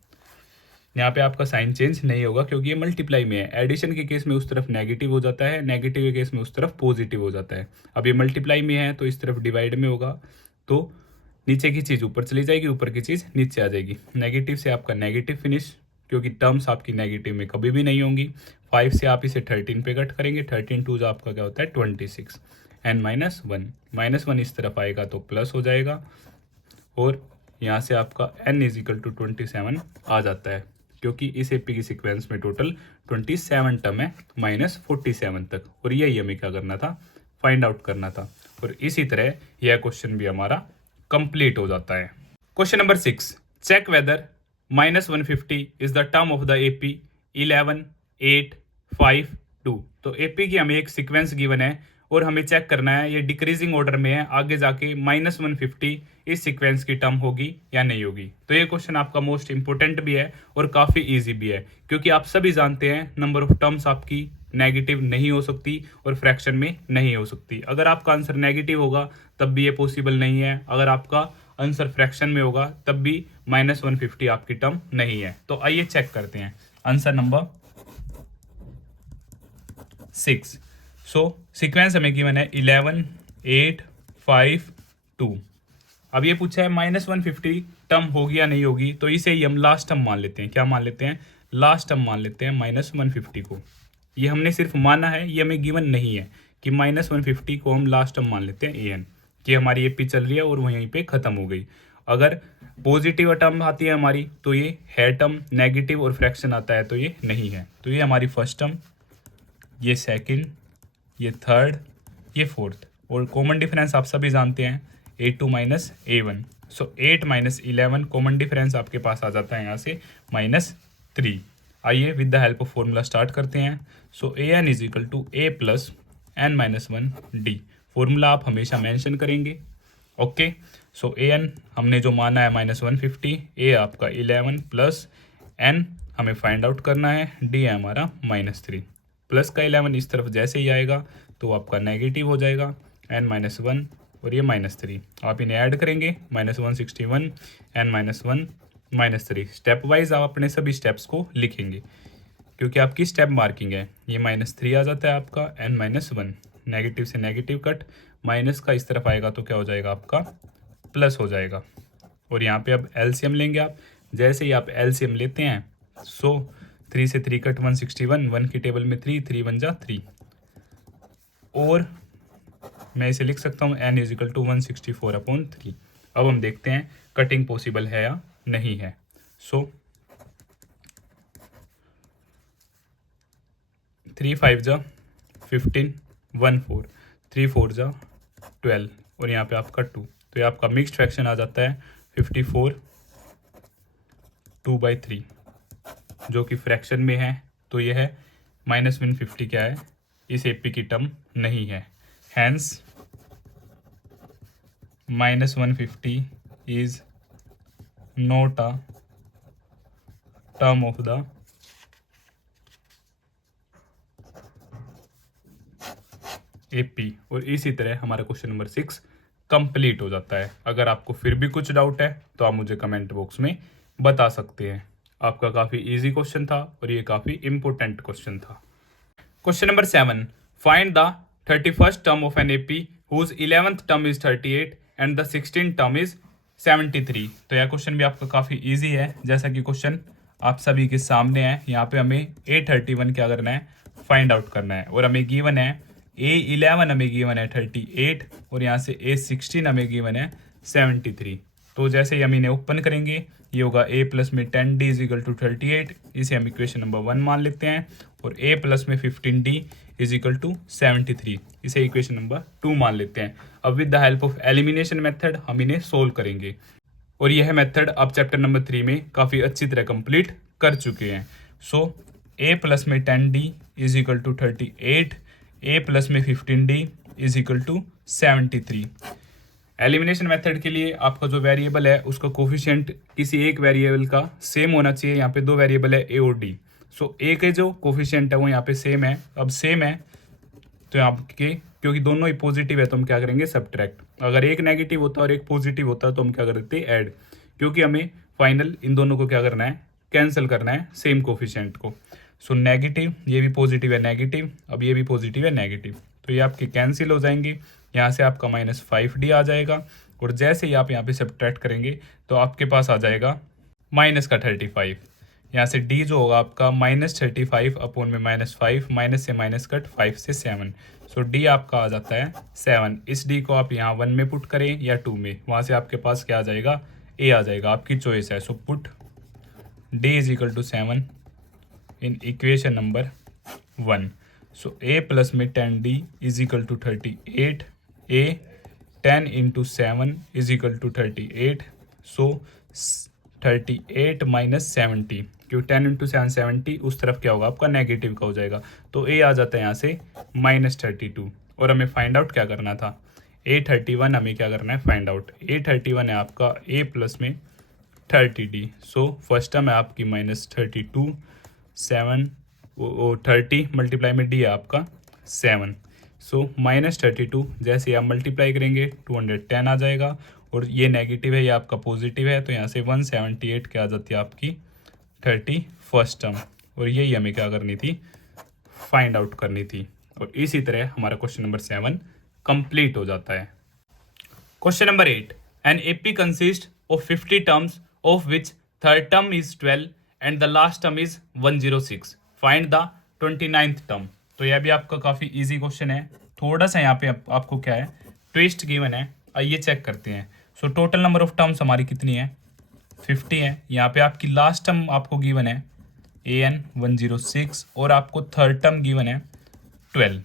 यहाँ पे आपका साइन चेंज नहीं होगा, क्योंकि ये मल्टीप्लाई में है. एडिशन के केस में उस तरफ नेगेटिव हो जाता है, नेगेटिव के केस में उस तरफ पॉजिटिव हो जाता है. अब ये मल्टीप्लाई में है तो इस तरफ डिवाइड में होगा, तो नीचे की चीज़ ऊपर चली जाएगी, ऊपर की चीज़ नीचे आ जाएगी. नेगेटिव से आपका नेगेटिव फिनिश, क्योंकि टर्म्स आपकी नेगेटिव में कभी भी नहीं होंगी. 5 से आप इसे 13 पे कट करेंगे. 13 2 आपका क्या होता है 26. n-1 इस तरफ आएगा तो प्लस हो जाएगा, और यहाँ से आपका n = 27 आ जाता है, क्योंकि इस एपी की सीक्वेंस में टोटल 27 टर्म है -47 तक. और यही हमें क्या करना था, फाइंड आउट करना था. और इसी तरह यह क्वेश्चन भी हमारा कंप्लीट हो जाता है. Question number 6, check whether -150 is the term of the AP 11 8 5 2. तो एपी की हमें एक सीक्वेंस गिवन है और हमें चेक करना है ये डिक्रीजिंग ऑर्डर में है, आगे जाके -150 इस सीक्वेंस की टर्म होगी या नहीं होगी. तो ये क्वेश्चन आपका मोस्ट इंपोर्टेंट भी है और काफ़ी इजी भी है, क्योंकि आप सभी जानते हैं नंबर ऑफ टर्म्स आपकी नेगेटिव नहीं हो सकती और फ्रैक्शन में नहीं हो सकती. अगर आपका आंसर नेगेटिव होगा तब भी ये पॉसिबल नहीं है. अगर आपका आंसर फ्रैक्शन में होगा तब भी -150 आपकी टर्म नहीं है. तो आइए चेक करते हैं आंसर नंबर 6. सो सीक्वेंस हमें गिवन है 11 8 5 2. अब ये पूछा है -150 टर्म होगी या नहीं होगी, तो इसे ही हम लास्ट टर्म मान लेते हैं. क्या मान लेते हैं, लास्ट टर्म मान लेते हैं -150 को. ये हमने सिर्फ माना है, ये हमें गिवन नहीं है कि -150 को हम लास्ट टर्म मान लेते हैं an, कि हमारी एपी चल रही है और वहीं पे ख़त्म हो गई. अगर पॉजिटिव टर्म आती है हमारी तो ये है टर्म, नेगेटिव और फ्रैक्शन आता है तो ये नहीं है. तो ये हमारी फर्स्ट टर्म, ये सेकंड, ये थर्ड, ये फोर्थ. और कॉमन डिफरेंस आप सभी जानते हैं A2 - A1. सो 8 - 11 कॉमन डिफरेंस आपके पास आ जाता है यहाँ से -3. आइए with the help of formula start करते हैं. सो an = a + n-1 d. Formula आप हमेशा मेंशन करेंगे. ओके. सो an हमने जो माना है -150, a आपका 11 प्लस n हमें फाइंड आउट करना है, d है हमारा -3. प्लस का 11 इस तरफ जैसे ही आएगा तो आपका नेगेटिव हो जाएगा, n-1 और ये -3। आप इन्हें ऐड करेंगे -161 n -1 -3। स्टेप वाइज आप अपने सभी स्टेप्स को लिखेंगे क्योंकि आपकी स्टेप मार्किंग है। ये -3 आ जाता है आपका n -1, नेगेटिव से नेगेटिव कट, माइनस का इस तरफ आएगा तो क्या हो जाएगा आपका प्लस हो जाएगा। और यहाँ पे अब एलसीएम लेंगे आप। जैसे ही आप एलसीएम लेते हैं सो 3 से 3 कट 161, 1 की टेबल में 3, 3 1 जा 3, और मैं इसे लिख सकता हूँ n = 164/3। अब हम देखते हैं कटिंग पॉसिबल है या नहीं है। सो 3 5 जा 15, 1 4, 3 4 जा 12, और यहाँ पे आपका 2, तो ये आपका मिक्स्ड फ्रैक्शन आ जाता है 54 2/3, जो कि फ्रैक्शन में है। तो ये है -150 क्या है, इस एपी की टर्म नहीं है। Hence -150 is not a term of the AP. और इसी तरह हमारा क्वेश्चन नंबर 6 कंप्लीट हो जाता है। अगर आपको फिर भी कुछ डाउट है तो आप मुझे कमेंट बॉक्स में बता सकते हैं। आपका काफ़ी इजी क्वेश्चन था और ये काफ़ी इंपॉर्टेंट क्वेश्चन था। Question number 7, find the 31st term of an AP whose 11th term is 38 and the 16th term is 73। तो यह क्वेश्चन भी आपका काफ़ी ईजी है, जैसा कि क्वेश्चन आप सभी के सामने है। यहाँ पे हमें A31 क्या करना है, फाइंड आउट करना है। और हमें गिवन है A11 हमें गिवन है 38, और यहाँ से A16 हमें गिवन है 73। तो जैसे ही हम इन्हें ओपन करेंगे ये होगा A प्लस में 10D = 38, इसे हम इक्वेशन नंबर 1 मान लेते हैं। और A प्लस में 15D = 73, इसे इक्वेशन नंबर 2 मान लेते हैं। अब with the help of elimination method हम इन्हें सोल्व करेंगे, और यह मेथड आप चैप्टर नंबर 3 में काफ़ी अच्छी तरह कंप्लीट कर चुके हैं। सो A प्लस में 10D = 38, A प्लस में 15D = 73। एलिमिनेशन मेथड के लिए आपका जो वेरिएबल है उसका कोफिशिएंट किसी एक वेरिएबल का सेम होना चाहिए। यहाँ पे दो वेरिएबल है A और D। सो A के जो कोफिशिएंट है वो यहाँ पे सेम है। अब सेम है तो आपके, क्योंकि दोनों ही पॉजिटिव है तो हम क्या करेंगे सब्ट्रैक्ट। अगर एक नेगेटिव होता है और एक पॉजिटिव होता है तो हम क्या करते हैं ऐड, क्योंकि हमें फाइनल इन दोनों को क्या करना है, कैंसिल करना है सेम कोफिशिएंट को। सो नेगेटिव, ये भी पॉजिटिव है नेगेटिव, अब ये भी पॉजिटिव है नेगेटिव, तो ये आपके कैंसिल हो जाएंगे। यहाँ से आपका -5D आ जाएगा, और जैसे ही आप यहाँ पे सब्ट्रैक्ट करेंगे तो आपके पास आ जाएगा माइनस का 35। यहाँ से D जो होगा आपका -35 अपॉन में -5, माइनस से माइनस कट 5 से 7, सो D आपका आ जाता है 7। इस D को आप यहाँ 1 में पुट करें या 2 में, वहाँ से आपके पास क्या आ जाएगा, A आ जाएगा, आपकी चॉइस है। सो put D = 7 in equation number 1। So A plus में 10D = 38, A 10 × 7 = 38, सो 38 - 70, क्यों 10 × 7 70, उस तरफ क्या होगा आपका नेगेटिव का हो जाएगा, तो A आ जाता है यहाँ से -32। और हमें फाइंड आउट क्या करना था, A31 हमें क्या करना है फाइंड आउट। A31 है आपका A प्लस में 30D, सो फर्स्ट टर्म है आपकी -32, 7 30 मल्टीप्लाई में D है आपका 7, सो -32 जैसे आप मल्टीप्लाई करेंगे 210 आ जाएगा, और ये नेगेटिव है ये आपका पॉजिटिव है, तो यहाँ से 178 क्या आ जाती है आपकी 31st टर्म, और यही हमें क्या करनी थी, फाइंड आउट करनी थी। और इसी तरह हमारा क्वेश्चन नंबर 7 कंप्लीट हो जाता है। Question number 8, an AP consist of 50 terms of which third term is 12 and the last term is 106, find the 29th term. तो यह भी आपका काफ़ी इजी क्वेश्चन है। थोड़ा सा यहाँ पे आपको क्या है ट्विस्ट गिवन है, आइए चेक करते हैं। So total number of terms हमारी कितनी है, 50 है। यहाँ पे आपकी लास्ट टर्म आपको गिवन है AN 106, और आपको थर्ड टर्म गिवन है 12।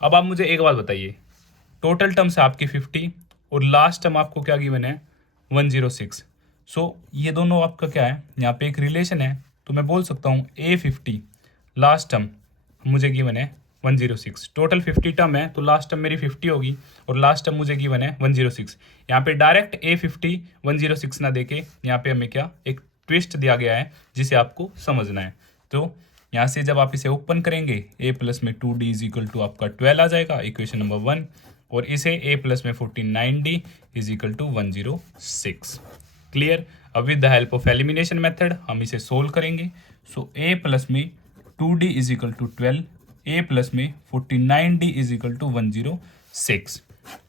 अब आप मुझे एक बात बताइए, टोटल टर्म्स है आपकी 50 और लास्ट टर्म आपको क्या गिवन है 106। सो ये दोनों आपका क्या है, यहाँ पे एक रिलेशन है, तो मैं बोल सकता हूँ A50 लास्ट टर्म मुझे गिवन है 106। टोटल 50 टर्म है तो लास्ट टर्म मेरी 50 होगी, और लास्ट टर्म मुझे गिवन है 106। यहाँ पे डायरेक्ट A50 106 ना देके यहाँ पे हमें क्या एक ट्विस्ट दिया गया है जिसे आपको समझना है। तो यहाँ से जब आप इसे ओपन करेंगे A प्लस में 2D = आपका 12 आ जाएगा, इक्वेशन नंबर 1। और इसे a प्लस में 49d is equal to 106। Clear. अब with the help of elimination method हम इसे सोल्व करेंगे। सो a प्लस में 2d is equal to 12, a plus में 49d इज इक्वल टू 106।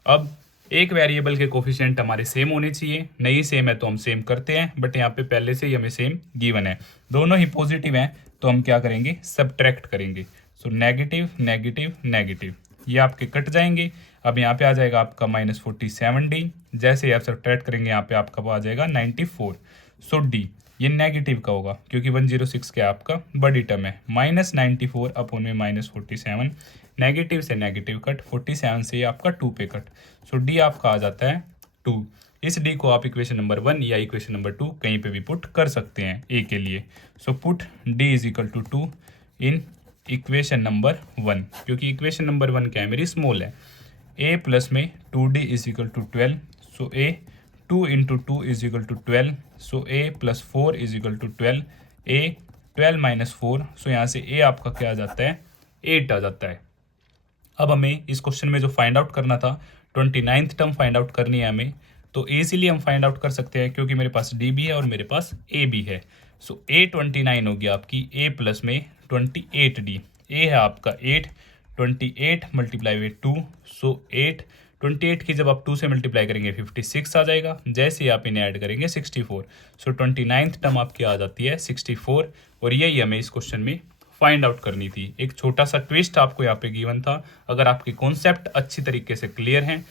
अब एक वेरिएबल के कोफिशिएंट हमारे सेम होने चाहिए, नहीं सेम है तो हम सेम करते हैं, बट यहाँ पे पहले से ही हमें सेम गिवन है, दोनों ही पॉजिटिव हैं, तो हम क्या करेंगे, सब्ट्रैक्ट करेंगे। सो नेगेटिव नेगेटिव नेगेटिव, ये आपके कट जाएंगे। अब यहाँ पे आ जाएगा आपका -47d, जैसे आप सब्ट्रैक्ट करेंगे यहाँ पे आपका आ जाएगा 94। सो डी ये नेगेटिव का होगा क्योंकि 106 क्या आपका बड़ी टर्म है, -94 अपॉन में -47, नेगेटिव से नेगेटिव कट, 47 से आपका 2 पे कट। सो डी आपका आ जाता है 2। इस डी को आप इक्वेशन नंबर 1 या इक्वेशन नंबर 2 कहीं पे भी पुट कर सकते हैं ए के लिए। सो put d is equal to 2 in equation number 1, क्योंकि इक्वेशन नंबर 1 क्या है, मेरी स्मॉल है। ए प्लस में 2d is equal to 12, so a 2 into 2 is equal to 12, so a plus 4 is equal to 12, a 12 minus 4, so यहाँ से ए आपका क्या आ जाता है, 8 आ जाता है। अब हमें इस क्वेश्चन में जो फाइंड आउट करना था, 29th टर्म फाइंड आउट करनी है हमें, तो इजीली हम फाइंड आउट कर सकते हैं क्योंकि मेरे पास डी भी है और मेरे पास ए भी है। सो ए 29 होगी आपकी ए प्लस में 28d, ए है आपका 8, 28 मल्टीप्लाई विद 2, सो 8, 28 की जब आप 2 से मल्टीप्लाई करेंगे 56 आ जाएगा, जैसे ही आप इन्हें ऐड करेंगे 64। सो 29th टर्म आपकी आ जाती है 64, और यही हमें इस क्वेश्चन में फाइंड आउट करनी थी। एक छोटा सा ट्विस्ट आपको यहाँ पे गिवन था, अगर आपके कॉन्सेप्ट अच्छी तरीके से क्लियर हैं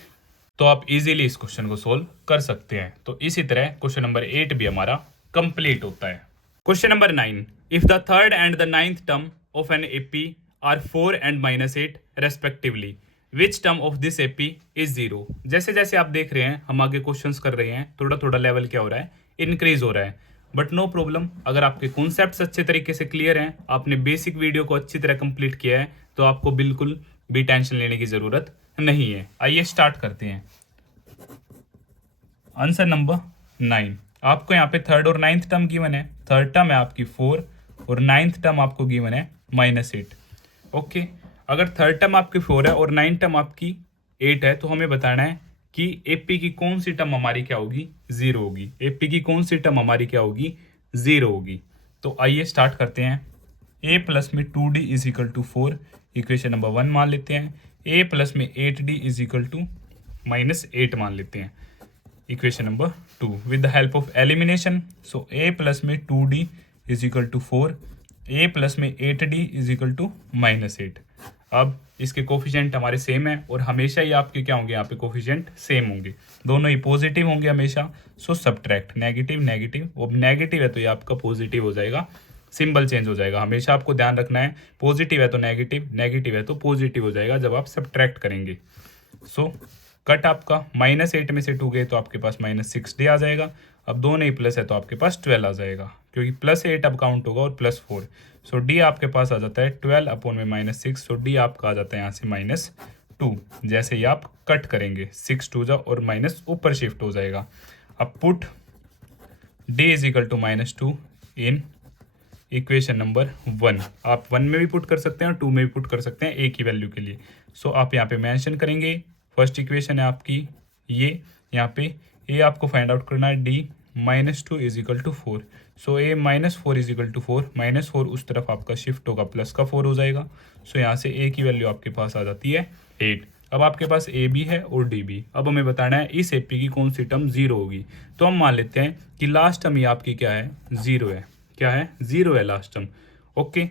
तो आप इजीली इस क्वेश्चन को सोल्व कर सकते हैं। तो इसी तरह क्वेश्चन नंबर 8 भी हमारा कंप्लीट होता है। Question number 9, if the third and the 9th term of an AP are 4 and -8 respectively, which term of this AP is 0। जैसे जैसे आप देख रहे हैं हम आगे क्वेश्चंस कर रहे हैं, थोड़ा थोड़ा लेवल क्या हो रहा है, इंक्रीज हो रहा है, बट नो प्रॉब्लम। अगर आपके कॉन्सेप्ट्स अच्छे तरीके से क्लियर हैं, आपने बेसिक वीडियो को अच्छी तरह कंप्लीट किया है, तो आपको बिल्कुल भी टेंशन लेने की ज़रूरत नहीं है। आइए स्टार्ट करते हैं। आंसर नंबर 9, आपको यहाँ पे थर्ड और 9th टर्म गिवन है। थर्ड टर्म है आपकी 4 और 9th टर्म आपको गिवन है -8। ओके, अगर थर्ड टर्म आपकी 4 है और 9th टर्म आपकी 8 है, तो हमें बताना है कि एपी की कौन सी टर्म हमारी क्या होगी, 0 होगी। एपी की कौन सी टर्म हमारी क्या होगी, 0 होगी। तो आइए स्टार्ट करते हैं। ए प्लस में 2d is equal to 4, equation number 1 मान लेते हैं। ए प्लस में 8d इज इक्वल टू -8 मान लेते हैं, equation number 2 with the help of elimination. So a plus में 2d is equal to 4, a plus में 8d इज इक्वल टू -8। अब इसके कोफिशिएंट हमारे सेम है और हमेशा ही आपके क्या होंगे, यहाँ पे कोफिशिएंट सेम होंगे, दोनों ही पॉजिटिव होंगे हमेशा। सो सब्ट्रैक्ट नेगेटिव नेगेटिव, वो नेगेटिव है तो ये आपका पॉजिटिव हो जाएगा, सिंबल चेंज हो जाएगा। हमेशा आपको ध्यान रखना है, पॉजिटिव है तो नेगेटिव, नेगेटिव है तो पॉजिटिव हो जाएगा जब आप सब्ट्रैक्ट करेंगे। सो कट आपका -8 में से 2 गए तो आपके पास -6d आ जाएगा। अब दोनों ही प्लस है तो आपके पास 12 आ जाएगा, क्योंकि +8 अब काउंट होगा और +4। सो डी आपके पास आ जाता है 12 अपॉन में -6, सो डी आपका आ जाता है यहाँ से -2। जैसे ही आप कट करेंगे 6 2 जा और माइनस ऊपर शिफ्ट हो जाएगा। अब put d is equal to -2 in equation number 1। आप 1 में भी पुट कर सकते हैं और 2 में भी पुट कर सकते हैं, ए की वैल्यू के लिए। सो आप यहाँ पे मेंशन करेंगे, फर्स्ट इक्वेशन है आपकी ये, यहाँ पे ए आपको फाइंड आउट करना है, d -2 is equal to 4। So a -4 is equal to 4, -4 उस तरफ आपका शिफ्ट होगा, प्लस का 4 हो जाएगा। सो यहाँ से ए की वैल्यू आपके पास आ जाती है 8। अब आपके पास ए भी है और डी भी। अब हमें बताना है इस एपी की कौन सी टर्म 0 होगी। तो हम मान लेते हैं कि लास्ट टर्म ये आपकी क्या है, 0 है। क्या है, 0 है लास्ट टर्म। ओके,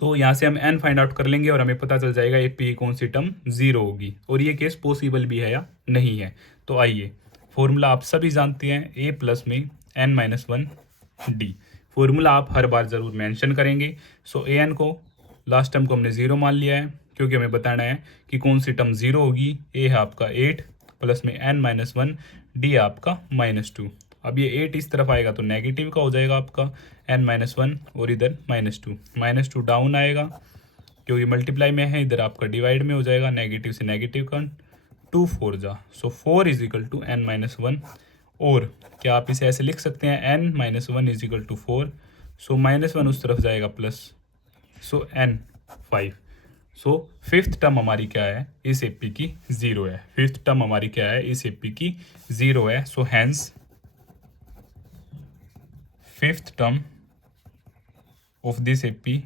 तो यहाँ से हम एन फाइंड आउट कर लेंगे और हमें पता चल जाएगा एपी की कौन सी टर्म 0 होगी, और ये केस पॉसिबल भी है या नहीं है। तो आइए, फॉर्मूला आप सभी जानते हैं, ए प्लस में n-1 डी। फॉर्मूला आप हर बार ज़रूर मेंशन करेंगे। सो ए एन को लास्ट टर्म को हमने 0 मान लिया है, क्योंकि हमें बताना है कि कौन सी टर्म 0 होगी। ए है आपका 8 प्लस में n-1, डी आपका -2। अब ये 8 इस तरफ आएगा तो नेगेटिव का हो जाएगा आपका n-1, और इधर -2 डाउन आएगा क्योंकि मल्टीप्लाई में है, इधर आपका डिवाइड में हो जाएगा, नेगेटिव से नेगेटिव का 2 4 जा। सो 4 इज इक्वल टू n-1, और क्या आप इसे ऐसे लिख सकते हैं, n-1 इज इक्वल टू 4। सो -1 उस तरफ जाएगा प्लस, सो n 5। सो फिफ्थ टर्म हमारी क्या है, इस एपी की 0 है। फिफ्थ टर्म हमारी क्या है, इस एपी की 0 है। So hence fifth term of this AP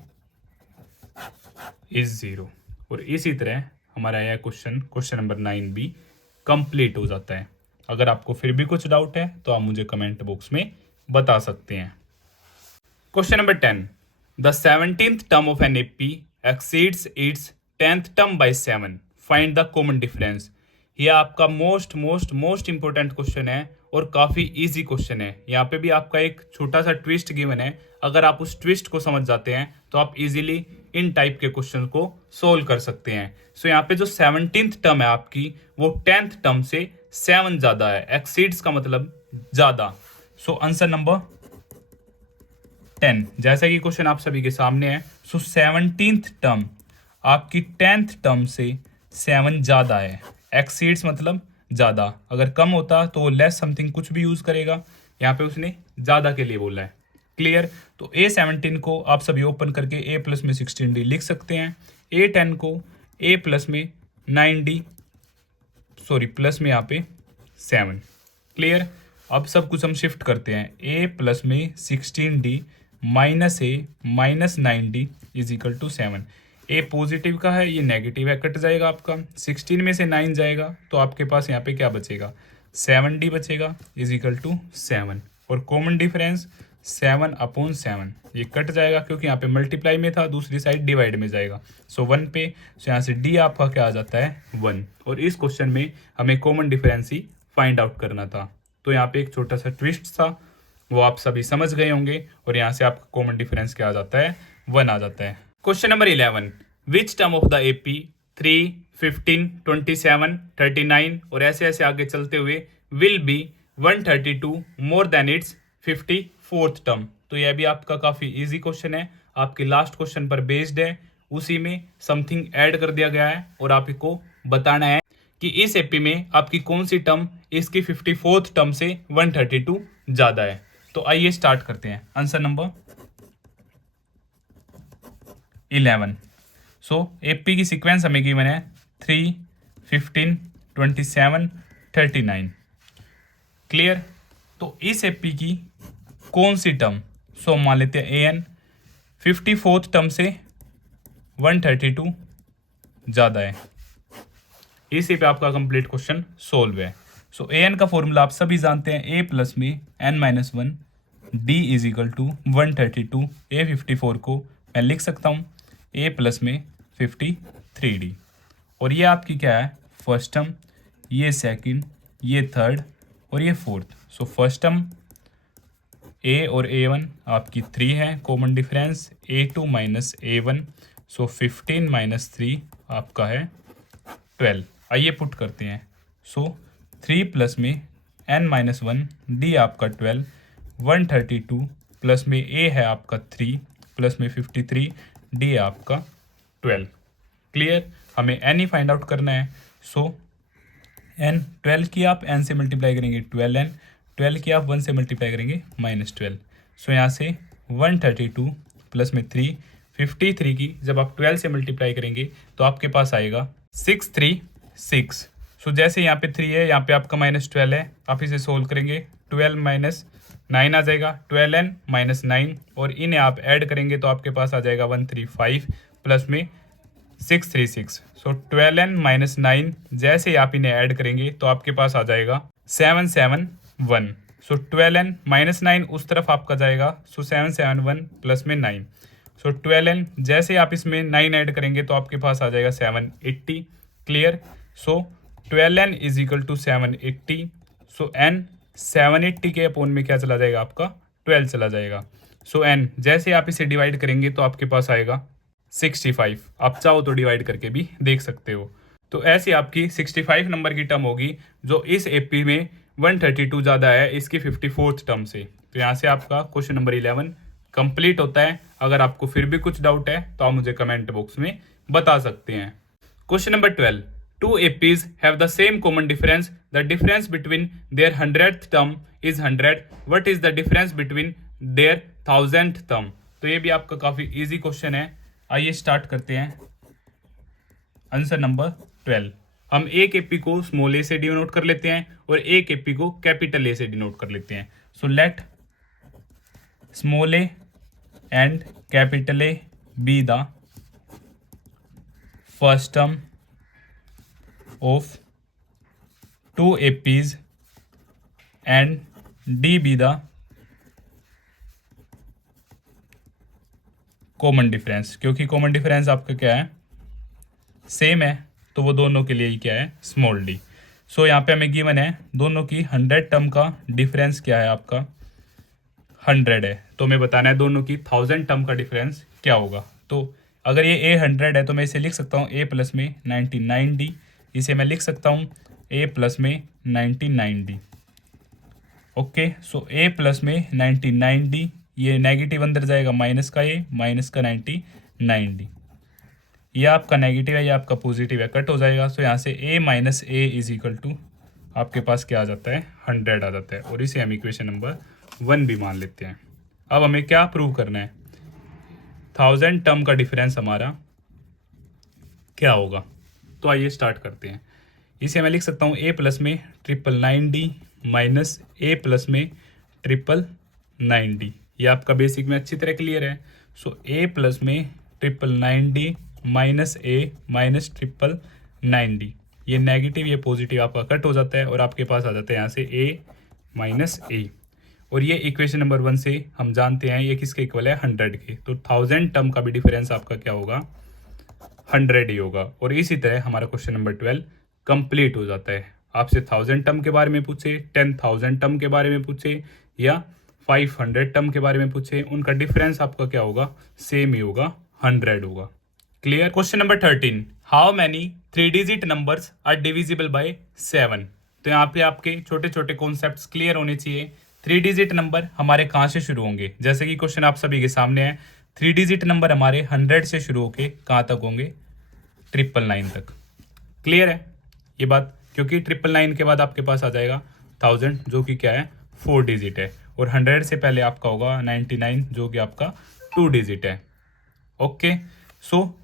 is 0। और इसी तरह हमारा यह क्वेश्चन नंबर 9 भी कंप्लीट हो जाता है। अगर आपको फिर भी कुछ डाउट है तो आप मुझे कमेंट बॉक्स में बता सकते हैं। Question number 10, the 17th term of an AP exceeds its 10th term by 7, find the common difference. यह आपका मोस्ट इंपॉर्टेंट क्वेश्चन है और काफ़ी इजी क्वेश्चन है। यहाँ पे भी आपका एक छोटा सा ट्विस्ट गिवन है। अगर आप उस ट्विस्ट को समझ जाते हैं तो आप इजीली इन टाइप के क्वेश्चन को सोल्व कर सकते हैं। सो यहाँ पे जो 17th टर्म है आपकी, वो 10th टर्म से 7 ज़्यादा है। एक्सीड्स का मतलब ज़्यादा। सो आंसर नंबर 10, जैसा कि क्वेश्चन आप सभी के सामने है। सो 17th टर्म आपकी 10th टर्म से 7 ज़्यादा है। एक्सीड्स मतलब ज़्यादा। अगर कम होता तो लेस समथिंग कुछ भी यूज़ करेगा, यहाँ पे उसने ज़्यादा के लिए बोला है। क्लियर। तो A17 को आप सभी ओपन करके A प्लस में 16D लिख सकते हैं। A10 को A प्लस में 9D, सॉरी प्लस में यहाँ पे 7। क्लियर। अब सब कुछ हम शिफ्ट करते हैं। A प्लस में 16D minus A minus 9D is equal to 7। A positive का है, ये नेगेटिव है, कट जाएगा आपका। 16 में से 9 जाएगा तो आपके पास यहाँ पे क्या बचेगा, 7D बचेगा इज इक्वल टू 7। और कॉमन डिफरेंस 7/7, ये कट जाएगा क्योंकि यहाँ पे मल्टीप्लाई में था, दूसरी साइड डिवाइड में जाएगा। सो 1 पे, सो यहाँ से D आपका क्या आ जाता है 1। और इस क्वेश्चन में हमें कॉमन डिफरेंस ही फाइंड आउट करना था। तो यहाँ पे एक छोटा सा ट्विस्ट था, वो आप सभी समझ गए होंगे। और यहाँ से आपका कॉमन डिफरेंस क्या आ जाता है, 1 आ जाता है। Question number 11, which term of the AP 3, 15, 27, 39 और ऐसे ऐसे आगे चलते हुए will be 132 more than it's 54th term. तो यह भी आपका काफ़ी इजी क्वेश्चन है, आपके लास्ट क्वेश्चन पर बेस्ड है। उसी में समथिंग ऐड कर दिया गया है और आपको बताना है कि इस एपी में आपकी कौन सी टर्म इसकी 54th टर्म से 132 ज़्यादा है। तो आइए स्टार्ट करते हैं। Answer number 11। सो एपी की सीक्वेंस हमें गिवन है 3, 15, 27, 39। क्लियर। तो इस एपी की कौन सी टर्म, सो मान लेते हैं AN 54th टर्म से 132 ज़्यादा है। इसी पे आपका कंप्लीट क्वेश्चन सोल्व है। सो AN का फॉर्मूला आप सभी जानते हैं, A प्लस में n-1 D is equal to 132। A54 को मैं लिख सकता हूँ A प्लस में 53D। और ये आपकी क्या है, फर्स्ट टर्म, ये सेकंड, ये थर्ड और ये fourth. So first term A और A1 आपकी 3 है, common difference A2 minus A1। सो 15 माइनस 3 आपका है 12। आइए पुट करते हैं। सो 3 प्लस में n-1 D आपका 12, 132 प्लस में A है आपका 3 प्लस में 53 D आपका 12। क्लियर। हमें n ही फाइंड आउट करना है। सो n 12 की आप n से मल्टीप्लाई करेंगे 12n, 12 की आप 1 से मल्टीप्लाई करेंगे -12। सो यहाँ से 132 प्लस में 3, 53 की जब आप 12 से मल्टीप्लाई करेंगे तो आपके पास आएगा 636। सो जैसे यहाँ पे 3 है, यहाँ पे आपका -12 है, आप इसे सोल्व करेंगे 12 माइनस 9 आ जाएगा, 12n माइनस 9 और इन्हें आप ऐड करेंगे तो आपके पास आ जाएगा 135 प्लस में 636। सो 12n माइनस 9 जैसे ही आप इन्हें ऐड करेंगे तो आपके पास आ जाएगा 771। सो 12n माइनस 9 उस तरफ आपका जाएगा, सो 771 प्लस में 9। सो 12n जैसे आप इसमें 9 ऐड करेंगे तो आपके पास आ जाएगा 780। Clear. So 12n is equal to 780। So n 780 के अपोन में क्या चला जाएगा, आपका 12 चला जाएगा। सो n जैसे आप इसे डिवाइड करेंगे तो आपके पास आएगा 65। आप चाहो तो डिवाइड करके भी देख सकते हो। तो ऐसी आपकी 65 नंबर की टर्म होगी जो इस एपी में 132 ज़्यादा है इसकी 54th टर्म से। तो यहाँ से आपका क्वेश्चन नंबर 11 कंप्लीट होता है। अगर आपको फिर भी कुछ डाउट है तो आप मुझे कमेंट बॉक्स में बता सकते हैं। Question number 12, two APs have the same common difference, the difference between their 100th term is 100, what is the difference between their 1000th term. तो ये भी आपका काफ़ी ईजी क्वेश्चन है। आइए स्टार्ट करते हैं। Answer number 12। हम ए के पी को स्मॉल ए से डिनोट कर लेते हैं और ए के पी को कैपिटल ए से डिनोट कर लेते हैं। So let small a and capital a be the first term of two APs and d be the common difference. क्योंकि कॉमन डिफरेंस आपका क्या है, सेम है, तो वो दोनों के लिए ही क्या है, स्मॉल डी। सो यहाँ पे हमें गिवन है दोनों की 100 टर्म का डिफरेंस क्या है आपका 100 है, तो हमें बताना है दोनों की 1000 टर्म का डिफरेंस क्या होगा। तो अगर ये ए 100 है तो मैं इसे लिख सकता हूँ ए प्लस में 99d, इसे मैं लिख सकता हूँ ए प्लस में 99d। Okay, so a plus में 99d, ये नेगेटिव अंदर जाएगा, माइनस का ए माइनस का 99d, ये आपका नेगेटिव है, ये आपका पॉजिटिव है, कट हो जाएगा। सो यहाँ से A minus A is equal to आपके पास क्या आ जाता है, 100 आ जाता है, और इसे हम इक्वेशन नंबर 1 भी मान लेते हैं। अब हमें क्या प्रूव करना है, 1000 टर्म का डिफरेंस हमारा क्या होगा। तो आइए स्टार्ट करते हैं। इसे मैं लिख सकता हूँ ए प्लस में 999d माइनस ए प्लस में 999d, ये आपका बेसिक में अच्छी तरह क्लियर है। सो ए प्लस में 999d माइनस ए माइनस 999d, ये नेगेटिव ये पॉजिटिव आपका कट हो जाता है और आपके पास आ जाता है यहाँ से ए माइनस ए, और ये इक्वेशन नंबर 1 से हम जानते हैं ये किसके इक्वल है, 100 के। तो 1000 टर्म का भी डिफरेंस आपका क्या होगा, 100 ही होगा। और इसी तरह हमारा क्वेश्चन नंबर 12 कंप्लीट हो जाता है। आपसे 1000 टर्म के बारे में पूछे, 10,000 टर्म के बारे में पूछे या 500 टर्म के बारे में पूछे, उनका डिफरेंस आपका क्या होगा, सेम ही होगा, 100 होगा। Clear. Question number 13, how many 3 digit numbers are divisible by 7। तो यहाँ पे आपके छोटे छोटे कॉन्सेप्ट्स क्लियर होने चाहिए। 3 डिजिट नंबर हमारे कहाँ से शुरू होंगे, जैसे कि क्वेश्चन आप सभी के सामने है, 3 डिजिट नंबर हमारे 100 से शुरू होके कहाँ तक होंगे, 999 तक। क्लियर है ये बात, क्योंकि 999 के बाद आपके पास आ जाएगा 1000 जो कि क्या है, 4 डिजिट है, और 100 से पहले आपका होगा 99 जो कि आपका 2 डिजिट है। ओके, सो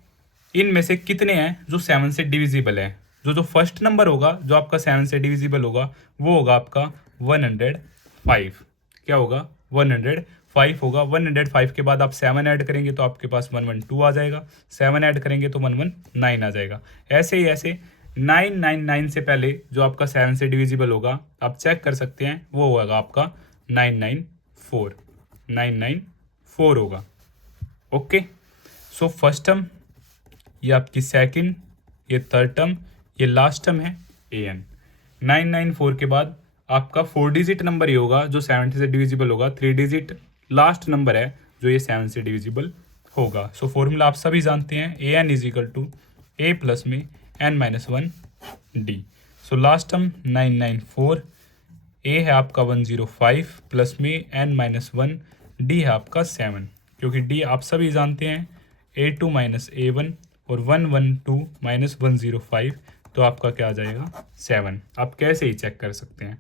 इनमें से कितने हैं जो 7 से डिविजिबल है, जो फर्स्ट नंबर होगा जो आपका 7 से डिविजिबल होगा वो होगा आपका 105। क्या होगा, 105 होगा। 105 के बाद आप 7 ऐड करेंगे तो आपके पास 112 आ जाएगा, 7 ऐड करेंगे तो 119 आ जाएगा। ऐसे ही ऐसे 999 से पहले जो आपका 7 से डिविजिबल होगा आप चेक कर सकते हैं, वो होगा आपका 994 होगा। ओके, सो फर्स्ट टर्म, ये आपकी सेकंड, ये थर्ड टर्म, ये लास्ट टर्म है an। 994 के बाद आपका 4 डिजिट नंबर ही होगा जो 7 से डिविजिबल होगा, 3 डिजिट लास्ट नंबर है जो ये 7 से डिविजिबल होगा। सो फॉर्मूला आप सभी जानते हैं, an is equal to A plus में n minus 1 d. So last term 994, a है आपका 105 प्लस में n माइनस 1, डी है आपका 7, क्योंकि डी आप सभी जानते हैं a2 माइनस a1 और 112 माइनस 105, तो आपका क्या आ जाएगा, 7। आप कैसे ही चेक कर सकते हैं।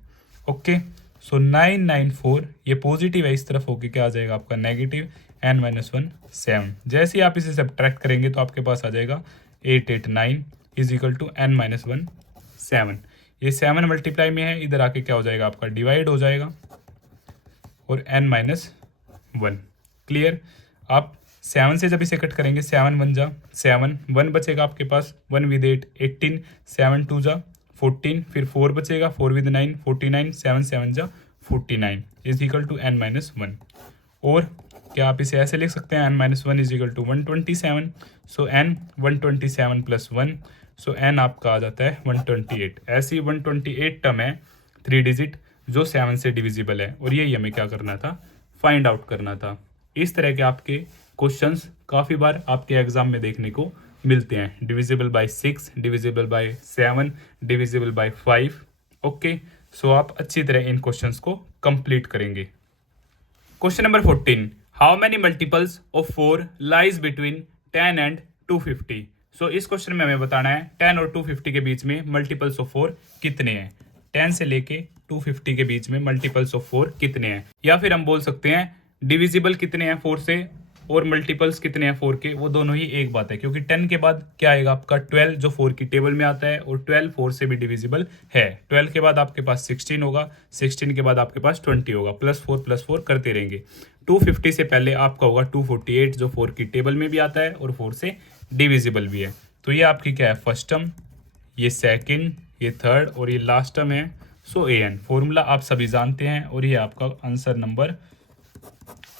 ओके, सो 994 ये पॉजिटिव है, इस तरफ होके क्या आ जाएगा आपका नेगेटिव, n माइनस 1 7। जैसे ही आप इसे सब्ट्रैक्ट करेंगे तो आपके पास आ जाएगा 889 is equal to n minus 1 7। ये 7 मल्टीप्लाई में है, इधर आके क्या हो जाएगा आपका डिवाइड हो जाएगा, और n माइनस 1। क्लियर। आप 7 से जब इसे कट करेंगे 7 1 जा 7, 1 बचेगा आपके पास, 1 विद 8 18, 7 2 जा 14, फिर 4 बचेगा, 4 विद 9 49, 7 7 जा 49 is equal to n minus 1। और क्या आप इसे ऐसे लिख सकते हैं, n minus 1 is equal to 127। So n 127 plus 1, so n आपका आ जाता है 128। ऐसी 128 टर्म है 3 डिजिट जो 7 से डिविजिबल है, और यही हमें क्या करना था, फाइंड आउट करना था। इस तरह के आपके क्वेश्चंस काफ़ी बार आपके एग्जाम में देखने को मिलते हैं, divisible by 6, divisible by 7, divisible by 5। Okay, so आप अच्छी तरह इन क्वेश्चंस को कंप्लीट करेंगे। Question number 14, how many multiples of 4 lies between 10 and 250। So इस क्वेश्चन में हमें बताना है 10 और 250 के बीच में मल्टीपल्स ऑफ 4 कितने हैं, 10 से लेके 250 के बीच में मल्टीपल्स ऑफ 4 कितने हैं, या फिर हम बोल सकते हैं डिविजिबल कितने हैं 4 से, और मल्टीपल्स कितने हैं 4 के, वो दोनों ही एक बात है, क्योंकि 10 के बाद क्या आएगा आपका 12 जो 4 की टेबल में आता है, और 12 4 से भी डिविजिबल है। 12 के बाद आपके पास 16 होगा, 16 के बाद आपके पास 20 होगा, प्लस 4 करते रहेंगे। 250 से पहले आपका होगा 248 जो 4 की टेबल में भी आता है और 4 से डिविजिबल भी है। तो ये आपकी क्या है, फर्स्ट टर्म, ये सेकंड, ये थर्ड और ये लास्ट टर्म है। सो an फॉर्मूला आप सभी जानते हैं और ये आपका answer number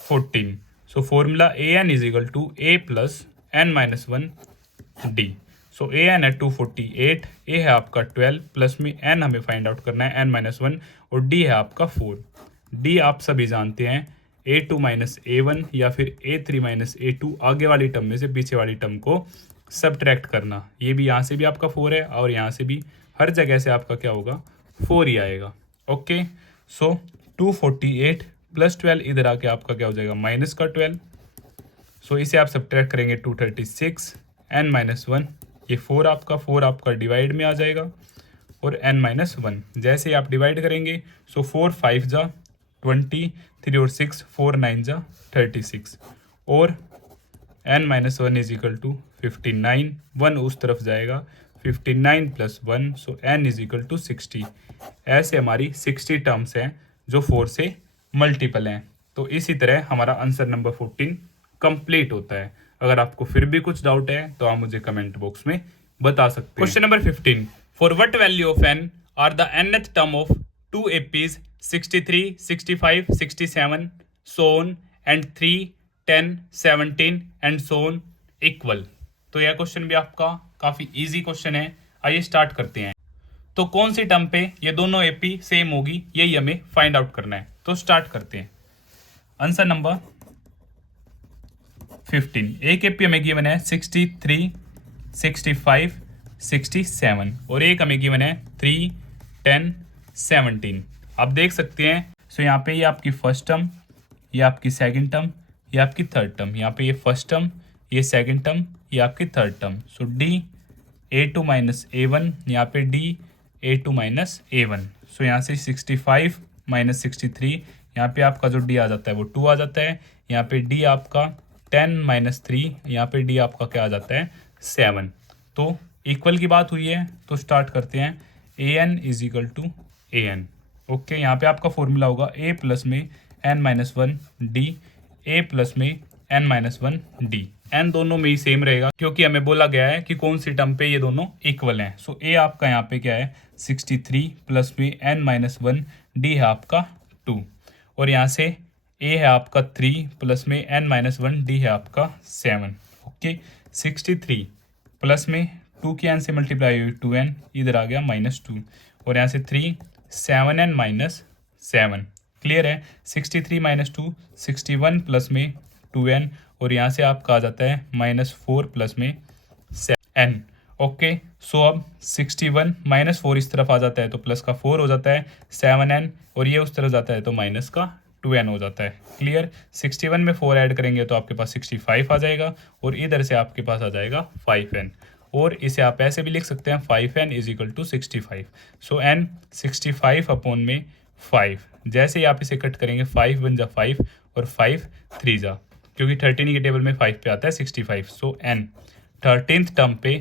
14। So formula an is equal to a plus n minus 1 d। सो an है 248, a है आपका 12, प्लस में n हमें फाइंड आउट करना है n माइनस 1, और d है आपका 4। d आप सभी जानते हैं a2 माइनस a1 या फिर a3 माइनस a2, आगे वाली टर्म में से पीछे वाली टर्म को सब्ट्रैक्ट करना। ये भी यहाँ से भी आपका 4 है और यहाँ से भी, हर जगह से आपका क्या होगा 4 ही आएगा। ओके, सो 248 प्लस 12 इधर आके आपका क्या हो जाएगा माइनस का 12। सो इसे आप सब्ट्रैक्ट करेंगे 236 n माइनस 1, ये 4 आपका डिवाइड में आ जाएगा, और n माइनस 1 जैसे आप डिवाइड करेंगे, सो 4 5 जा 20, 3 और 6 4 9 जा 36, और n minus 1 is equal to 59, 1 उस तरफ जाएगा, 59 plus 1, so n is equal to 60। ऐसे हमारी 60 टर्म्स हैं जो 4 से मल्टीपल हैं। तो इसी तरह हमारा आंसर नंबर 14 कंप्लीट होता है। अगर आपको फिर भी कुछ डाउट है तो आप मुझे कमेंट बॉक्स में बता सकते हैं। Question number 15, for what value of n are the nth term of 2 APs 63, 65, 67 so on and 3, 10, 17 and so on equal. तो यह क्वेश्चन भी आपका काफी इजी क्वेश्चन है। आइए स्टार्ट करते हैं। तो कौन सी टर्म पे ये दोनों एपी सेम होगी, यही हमें फाइंड आउट करना है। तो स्टार्ट करते हैं। आंसर नंबर 15, एक एपी हमें गिवन है 63, 65, 67, और एक हमें गिवन है 3, 10, 17। आप देख सकते हैं, सो यहाँ पे ये आपकी फर्स्ट टर्म, ये आपकी सेकंड टर्म, ये आपकी थर्ड टर्म, यहाँ पे ये फर्स्ट टर्म, ये सेकंड टर्म, ये आपकी थर्ड टर्म। सो डी a2 माइनस a1, यहाँ पे डी a2 माइनस a1। सो यहाँ से 65 माइनस 63, यहाँ पे आपका जो डी आ जाता है वो 2 आ जाता है। यहाँ पे डी आपका 10 माइनस 3, यहाँ पे डी आपका क्या आ जाता है 7। तो इक्वल की बात हुई है, तो स्टार्ट करते हैं। an is equal to an। Okay, यहाँ पे आपका फॉर्मूला होगा a प्लस में n minus 1 d, a plus में n माइनस 1 डी। n दोनों में ही सेम रहेगा, क्योंकि हमें बोला गया है कि कौन सी टर्म पे ये दोनों इक्वल हैं। सो a आपका यहाँ पे क्या है 63 प्लस में n माइनस 1 डी है आपका 2, और यहाँ से a है आपका 3 प्लस में n माइनस 1 डी है आपका 7। ओके, 63 प्लस में 2 की n से मल्टीप्लाई हुई 2n, इधर आ गया माइनस 2, और यहाँ से 3 7n माइनस 7। क्लियर है। 63 माइनस 2 61 प्लस में 2n, और यहाँ से आपका आ जाता है माइनस 4 प्लस में n। ओके, सो अब 61 माइनस 4 इस तरफ आ जाता है तो प्लस का 4 हो जाता है 7n, और ये उस तरफ जाता है तो माइनस का 2n हो जाता है। क्लियर। 61 में 4 ऐड करेंगे तो आपके पास 65 आ जाएगा, और इधर से आपके पास आ जाएगा 5n, और इसे आप ऐसे भी लिख सकते हैं 5n is equal to 65। So n 65 upon में 5, जैसे ही आप इसे कट करेंगे 5 1 जा 5 और 5 3 जा, क्योंकि 13 की टेबल में 5 पे आता है 65। सो n 13th टर्म पे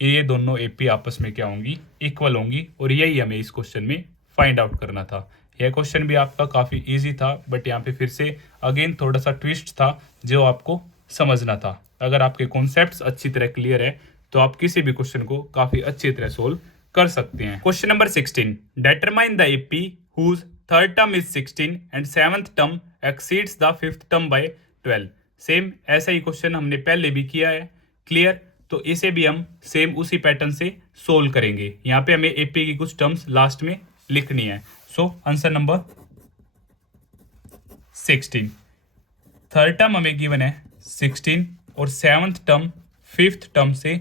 ये दोनों एपी आपस में क्या होंगी इक्वल होंगी, और यही हमें इस क्वेश्चन में फाइंड आउट करना था। यह क्वेश्चन भी आपका काफ़ी इजी था, बट यहाँ पे फिर से अगेन थोड़ा सा ट्विस्ट था जो आपको समझना था। अगर आपके कॉन्सेप्ट्स अच्छी तरह क्लियर है तो आप किसी भी क्वेश्चन को काफ़ी अच्छी तरह सोल्व कर सकते हैं। Question number 16, determine the AP whose third term is 16 and seventh term exceeds the fifth term by 12। Same ऐसा ही क्वेश्चन हमने पहले भी किया है। क्लियर। तो इसे भी हम सेम उसी पैटर्न से सोल्व करेंगे। यहाँ पे हमें एपी की कुछ टर्म्स लास्ट में लिखनी है। So answer number 16, third term हमें गिवन है 16 और सेवंथ टर्म फिफ्थ टर्म से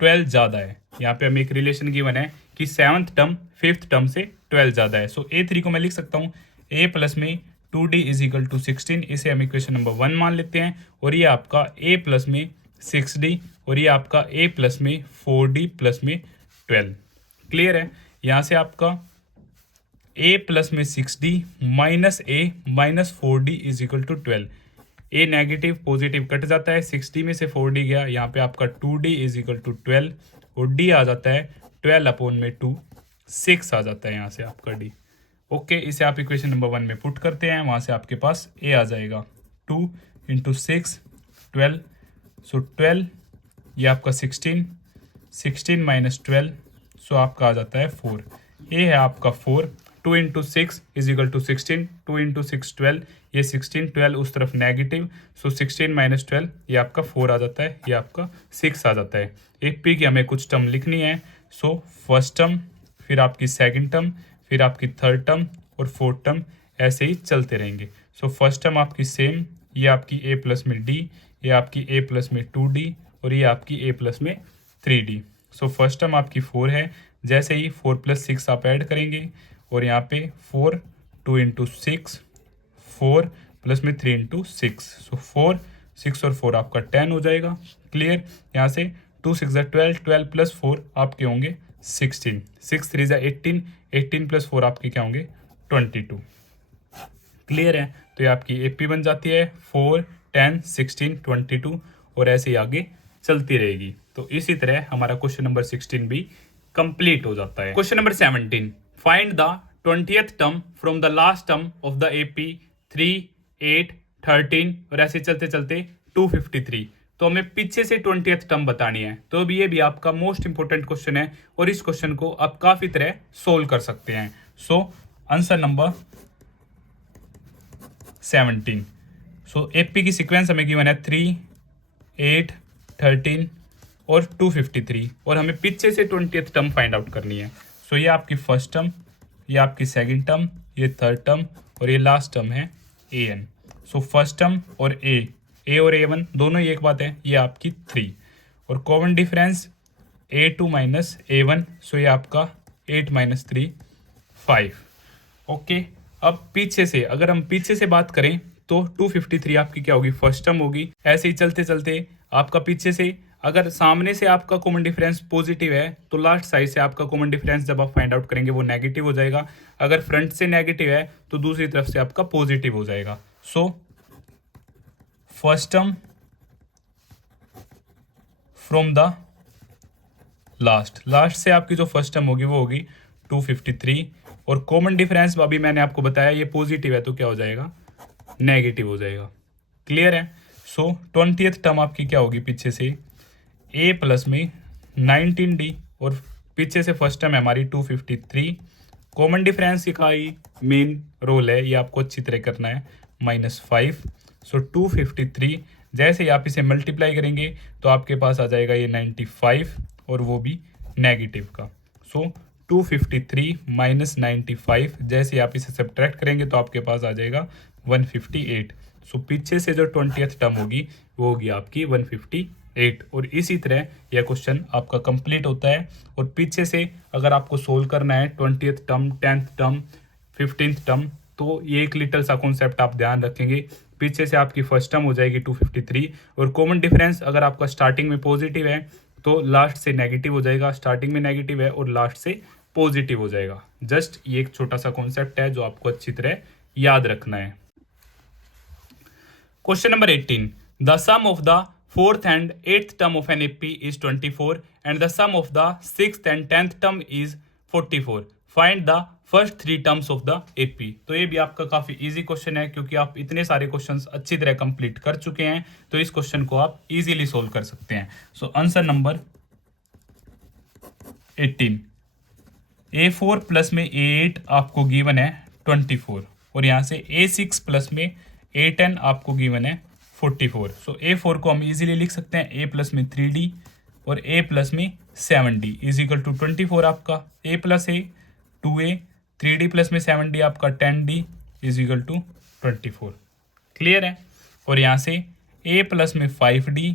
12 ज़्यादा है। यहाँ पे हमें एक रिलेशन गिवन है कि सेवंथ टर्म फिफ्थ टर्म से 12 ज़्यादा है। सो a3 को मैं लिख सकता हूँ a प्लस में 2d इज इक्वल टू 16, इसे हम इक्वेशन नंबर 1 मान लेते हैं, और ये आपका a प्लस में 6d, और ये आपका a प्लस में 4d प्लस में 12। क्लियर है। यहाँ से आपका a प्लस में 6d minus a minus 4d is equal to 12, a negative positive कट जाता है, 6d में से 4d गया, यहाँ पे आपका 2d इज इक्वल टू 12 और d आ जाता है 12/2, 6 आ जाता है यहाँ से आपका d। ओके, इसे आप इक्वेशन नंबर 1 में पुट करते हैं, वहाँ से आपके पास a आ जाएगा 2 × 6 12, सो 12 ये आपका 16, 16 - 12 सो आपका आ जाता है 4। ए है आपका 4, 2 × 6 इज इक्वल टू 16, 2 × 6 12, ये 16 12 उस तरफ नेगेटिव, सो 16 - 12 ये आपका 4 आ जाता है, ये आपका 6 आ जाता है। एक पी की हमें कुछ टर्म लिखनी है, सो फर्स्ट टर्म, फिर आपकी सेकंड टर्म, फिर आपकी थर्ड टर्म और फोर्थ टर्म, ऐसे ही चलते रहेंगे। सो फर्स्ट टर्म आपकी सेम, ये आपकी a प्लस में d, ये आपकी a प्लस में 2d और ये आपकी a प्लस में 3d। सो फर्स्ट टर्म आपकी 4 है, जैसे ही 4 + 6 आप ऐड करेंगे और यहाँ पे 4 2 × 6 4 प्लस में 3 × 6, सो 4 6 और 4 आपका 10 हो जाएगा। क्लियर, यहाँ से 2 6 12, 12 + 4 आपके होंगे 16, 6 3 18, 18 + 4 आपके क्या होंगे 22। क्लियर है, तो ये आपकी एपी बन जाती है 4 10 16 22 और ऐसे ही आगे चलती रहेगी। तो इसी तरह हमारा क्वेश्चन नंबर 16 भी कंप्लीट हो जाता है। Question number 17, find the 20th term from the last term of the AP 3 8 13 और ऐसे चलते चलते 253। तो हमें पीछे से 20th टर्म बतानी है, तो अब ये भी आपका मोस्ट इंपोर्टेंट क्वेश्चन है और इस क्वेश्चन को आप काफी तरह सोल्व कर सकते हैं। सो आंसर नंबर 17, सो एपी की सीक्वेंस हमें गिवन है 3 8 13 और 253 और हमें पीछे से 20th टर्म फाइंड आउट करनी है। सो ये आपकी फर्स्ट टर्म, ये आपकी सेकंड टर्म, ये थर्ड टर्म और ये लास्ट टर्म है an। सो फर्स्ट टर्म और a और a1 दोनों ही एक बात है, ये आपकी 3 और कॉमन डिफरेंस a2 - a1, सो ये आपका 8 - 3 5। ओके, अब पीछे से अगर हम पीछे से बात करें तो 253 आपकी क्या होगी फर्स्ट टर्म होगी। ऐसे ही चलते चलते आपका पीछे से अगर सामने से आपका कॉमन डिफरेंस पॉजिटिव है तो लास्ट साइड से आपका कॉमन डिफरेंस जब आप फाइंड आउट करेंगे वो नेगेटिव हो जाएगा। अगर फ्रंट से नेगेटिव है तो दूसरी तरफ से आपका पॉजिटिव हो जाएगा। सो first term from the last से आपकी जो फर्स्ट टर्म होगी वो होगी 253 और कॉमन डिफरेंस अभी मैंने आपको बताया ये पॉजिटिव है तो क्या हो जाएगा नेगेटिव हो जाएगा। क्लियर है, सो 20th टर्म आपकी क्या होगी पीछे से a प्लस में 19d और पीछे से फर्स्ट टर्म है हमारी 253। कॉमन डिफरेंस का ही मेन रोल है, ये आपको अच्छी तरह करना है -5। सो 253 जैसे ही आप इसे मल्टीप्लाई करेंगे तो आपके पास आ जाएगा ये 95 और वो भी नेगेटिव का। सो 253 - 95 जैसे ही आप इसे सब्ट्रैक्ट करेंगे तो आपके पास आ जाएगा 158। सो पीछे से जो 20th टर्म होगी वो होगी आपकी 158 और इसी तरह यह क्वेश्चन आपका कंप्लीट होता है। और पीछे से अगर आपको सोल्व करना है 20th term 10th term 15th term तो ये एक लिटिल सा कॉन्सेप्ट आप ध्यान रखेंगे। पीछे से आपकी फर्स्ट टर्म हो जाएगी 253 और कॉमन डिफरेंस अगर आपका स्टार्टिंग में पॉजिटिव है तो लास्ट से नेगेटिव हो जाएगा, स्टार्टिंग में नेगेटिव है और लास्ट से पॉजिटिव हो जाएगा। जस्ट ये एक छोटा सा कॉन्सेप्ट है जो आपको अच्छी तरह याद रखना है। Question number 18, the sum of the 4th and 8th term of an AP is 24 and the sum of the 6th and 10th term is 44. Find the first 3 terms of the AP। तो ये भी आपका काफी easy question है क्योंकि आप इतने सारे क्वेश्चंस अच्छी तरह कंप्लीट कर चुके हैं तो इस क्वेश्चन को आप इजीली सोल्व कर सकते हैं। So answer number 18, A4 plus में A8 आपको गिवन है 24 और यहाँ से A6 प्लस में A10 आपको गिवन है 44। सो A4 को हम इजीली लिख सकते हैं A प्लस में 3D और A प्लस में 7D इज इक्वल टू 24 आपका A plus A 2A 3D plus में 7D आपका 10D is equal to 24। Clear है, और यहाँ से A प्लस में 5D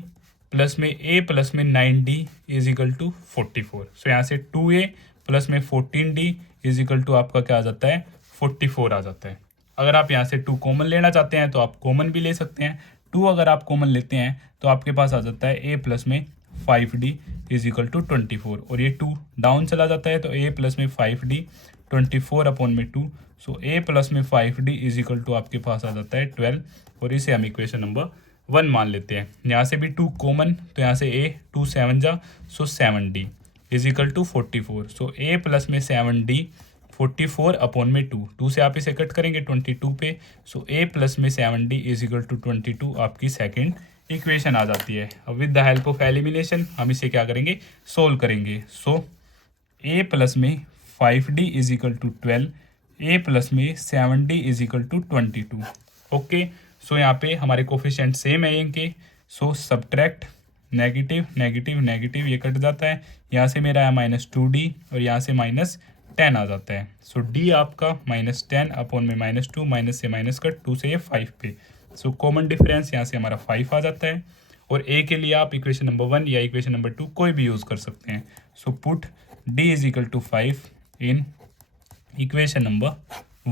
प्लस में A प्लस में 9D इज इक्वल टू 44। सो यहाँ से 2A प्लस में 14D इज इक्वल टू आपका क्या आ जाता है 44 आ जाता है। अगर आप यहाँ से 2 कॉमन लेना चाहते हैं तो आप कॉमन भी ले सकते हैं। 2 अगर आप कॉमन लेते हैं तो आपके पास आ जाता है A प्लस में 5D इज इक्वल टू 24 और ये 2 डाउन चला जाता है तो A प्लस में 5D 24/2। सो ए प्लस में 5d इज इक्वल टू आपके पास आ जाता है 12, और इसे हम इक्वेशन नंबर 1 मान लेते हैं। यहाँ से भी 2 कॉमन, तो यहाँ से ए 2 7 जा, so 7d is equal to 44। So a plus में 7d 44/2, 2 से आप इसे कट करेंगे 22 पे। सो ए प्लस में 7d इज इक्वल टू 22 आपकी सेकेंड इक्वेशन आ जाती है। अब with the help of elimination हम इसे क्या करेंगे, सोल्व करेंगे। सो ए प्लस में 5d is equal to 12, A plus में 7d is equal to 22। Okay, so यहाँ पे हमारे कोफिशिएंट सेम है इनके। सो सब्ट्रैक्ट नेगेटिव नेगेटिव नेगेटिव, ये कट जाता है। यहाँ से मेरा है -2d और यहाँ से -10 आ जाता है। सो d आपका -10/-2, माइनस से माइनस कट, 2 से ये 5 पे। सो कॉमन डिफरेंस यहाँ से हमारा 5 आ जाता है। और ए के लिए आप इक्वेशन नंबर 1 या इक्वेशन नंबर 2 कोई भी यूज़ कर सकते हैं। So put d is equal to 5 in equation number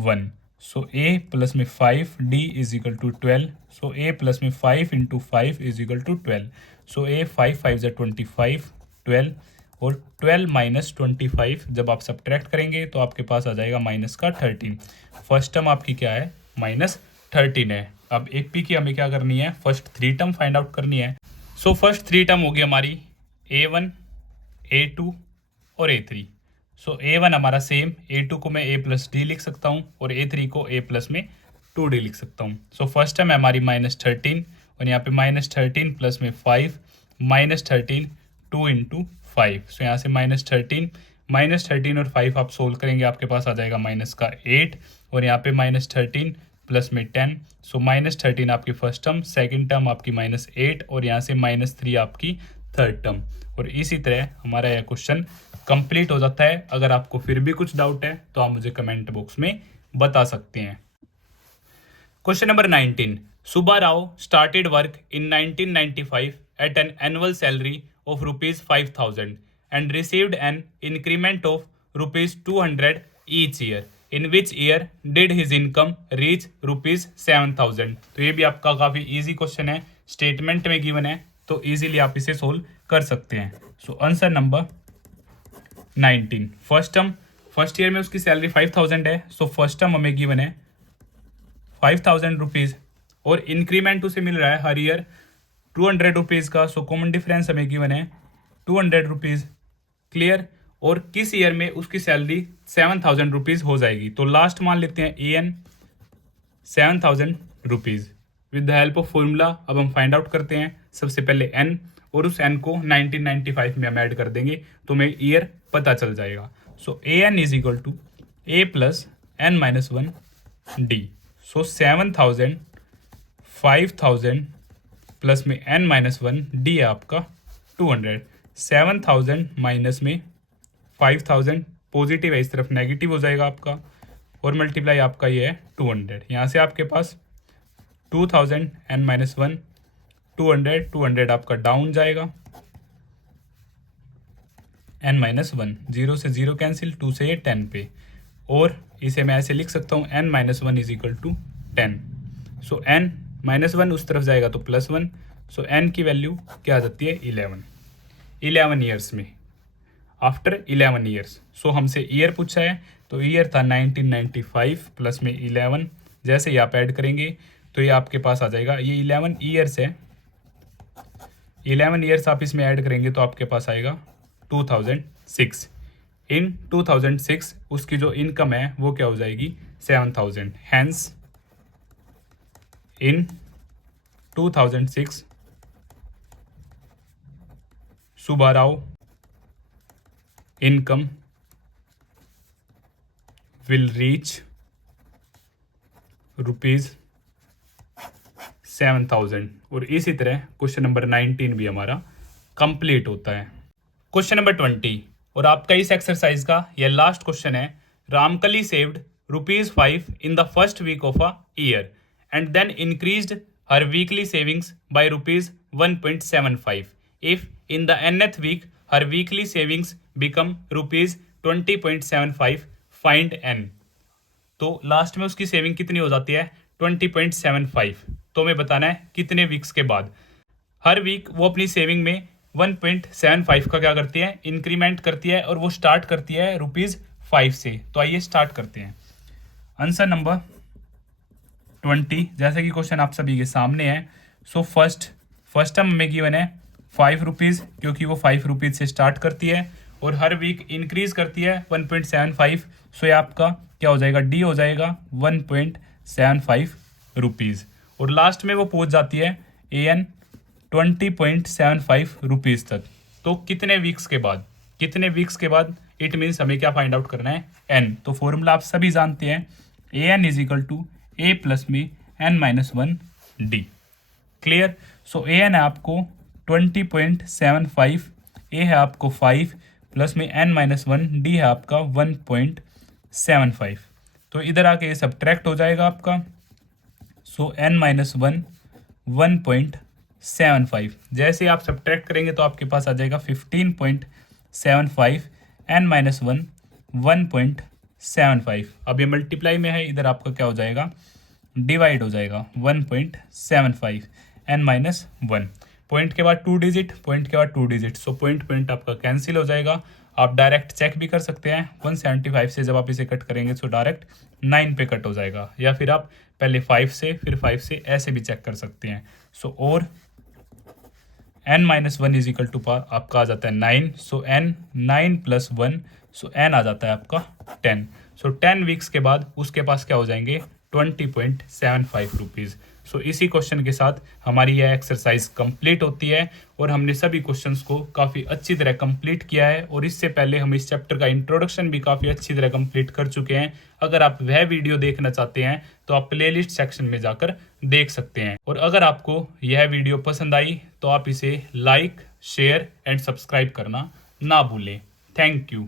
1। So a plus में 5d is equal to 12। So a plus में 5 into 5 is equal to 12। So a 5 5 ज़ा 25, 12, और 12 माइनस 25 जब आप सब्ट्रैक्ट करेंगे तो आपके पास आ जाएगा माइनस का 13। फर्स्ट टर्म आपकी क्या है, -13 है। अब एक पी की हमें क्या करनी है, फर्स्ट 3 टर्म फाइंड आउट करनी है। सो फर्स्ट 3 टर्म होगी हमारी a1, a2 और a3। सो a1 हमारा सेम, a2 को मैं a प्लस डी लिख सकता हूँ और a3 को a प्लस में 2d लिख सकता हूँ। सो फर्स्ट टर्म है हमारी -13, और यहाँ पे -13 प्लस में 5, -13 2 इंटू 5। सो यहाँ से -13 और 5 आप सोल्व करेंगे, आपके पास आ जाएगा -8, और यहाँ पे -13 प्लस में 10। सो -13 आपकी फर्स्ट टर्म, सेकंड टर्म आपकी -8, और यहाँ से -3 आपकी थर्ड टर्म। और इसी तरह हमारा यह क्वेश्चन कंप्लीट हो जाता है। अगर आपको फिर भी कुछ डाउट है तो आप मुझे कमेंट बॉक्स में बता सकते हैं। Question number 19, Subba Rao started work in 1995 at an annual salary of ₹5,000 and received an increment of ₹200 each year. In which year did his income reach ₹7,000? तो ये भी आपका काफ़ी इजी क्वेश्चन है, स्टेटमेंट में गिवन है, तो इजीली आप इसे सोल्व कर सकते हैं। So answer number 19, first term, first year में उसकी सैलरी 5,000 है। सो फर्स्ट टर्म हमें गिवन है 5,000 रुपीज़, और इंक्रीमेंट उसे मिल रहा है हर ईयर 200 रुपीज़ का। सो कॉमन डिफरेंस हमें गिवन है 200 रुपीज़, क्लियर। और किस ईयर में उसकी सैलरी 7,000 रुपीज़ हो जाएगी, तो लास्ट मान लेते हैं an 7,000 rupees. With the help of formula अब हम फाइंड आउट करते हैं। सबसे पहले n, और उस n को 1995 में हम ऐड कर देंगे तो हमें ईयर पता चल जाएगा। So an is equal to a plus n-1d। So 7,000 5,000 plus में n-1 d है आपका 200। 7,000 माइनस में 5,000 पॉजिटिव है, इस तरफ नेगेटिव हो जाएगा आपका, और मल्टीप्लाई आपका ये है 200। यहाँ से आपके पास 2,000 n-1 200 आपका डाउन जाएगा, n-1 0 से 0 कैंसिल, 2 से ये 10 पे, और इसे मैं ऐसे लिख सकता हूँ n-1 is equal to 10। So n-1 उस तरफ जाएगा तो +1। सो n की वैल्यू क्या आ जाती है 11 ईयर्स में, आफ्टर 11 ईयर्स। सो हमसे ईयर पूछा है, तो ईयर था 1995 प्लस में 11, जैसे ही आप ऐड करेंगे तो ये आपके पास आ जाएगा, ये 11 ईयर्स है, 11 ईयर्स आप इसमें ऐड करेंगे तो आपके पास आएगा 2006। इन 2006 उसकी जो इनकम है वो क्या हो जाएगी 7,000। Hence in 2006 Subba Rao income will reach ₹7,000। और इसी तरह क्वेश्चन नंबर 19 भी हमारा कंप्लीट होता है। क्वेश्चन नंबर 20, और आपका इस एक्सरसाइज का यह लास्ट क्वेश्चन है। Ramkali saved ₹5 in the first week of a year and then increased her weekly savings by ₹1.75 if in the nth week her weekly savings become ₹20.75, find n। तो last में उसकी saving कितनी हो जाती है 20.75, तो हमें बताना है कितने वीक्स के बाद। हर वीक वो अपनी सेविंग में 1.75 का क्या करती है इंक्रीमेंट करती है, और वो स्टार्ट करती है 5 से। तो आइए स्टार्ट करते हैं। आंसर नंबर 20, जैसे कि क्वेश्चन आप सभी के सामने है। सो फर्स्ट टर्म हमें गिवन है 5 रुपीज़, क्योंकि वो 5 रुपीज़ से स्टार्ट करती है और हर वीक इंक्रीज करती है 1.75। सो ये आपका क्या हो जाएगा, डी हो जाएगा 1.75 रुपीज़। और लास्ट में वो पहुंच जाती है AN 20.75 रुपीज़ तक। तो कितने वीक्स के बाद, इट मीन्स हमें क्या फाइंड आउट करना है, N। तो फॉर्मूला आप सभी जानते हैं, AN is equal to A plus में N-1D। क्लियर। सो AN है आपको 20.75, A है आपको 5 प्लस में N-1, D है आपका 1.75। तो इधर आके ये सब्ट्रैक्ट हो जाएगा आपका। सो N-1 1.75, जैसे आप सब्ट्रैक्ट करेंगे तो आपके पास आ जाएगा 15.75, N-1 1.75। अब ये मल्टीप्लाई में है, इधर आपका क्या हो जाएगा, डिवाइड हो जाएगा 1.75 N-1। पॉइंट के बाद 2 डिजिट, सो पॉइंट आपका कैंसिल हो जाएगा। आप डायरेक्ट चेक भी कर सकते हैं, 175 से जब आप इसे कट करेंगे तो डायरेक्ट 9 पे कट हो जाएगा, या फिर आप पहले 5 से फिर 5 से ऐसे भी चेक कर सकते हैं। सो और N-1 इज इक्वल टू आपका आ जाता है 9। सो N 9 प्लस 1, सो N आ जाता है आपका 10। सो 10 वीक्स के बाद उसके पास क्या हो जाएंगे, 20.75 रुपीज़। सो इसी क्वेश्चन के साथ हमारी यह एक्सरसाइज कंप्लीट होती है और हमने सभी क्वेश्चंस को काफ़ी अच्छी तरह कंप्लीट किया है। और इससे पहले हम इस चैप्टर का इंट्रोडक्शन भी काफ़ी अच्छी तरह कंप्लीट कर चुके हैं। अगर आप वह वीडियो देखना चाहते हैं तो आप प्लेलिस्ट सेक्शन में जाकर देख सकते हैं। और अगर आपको यह वीडियो पसंद आई तो आप इसे लाइक, शेयर एंड सब्सक्राइब करना ना भूलें। Thank you.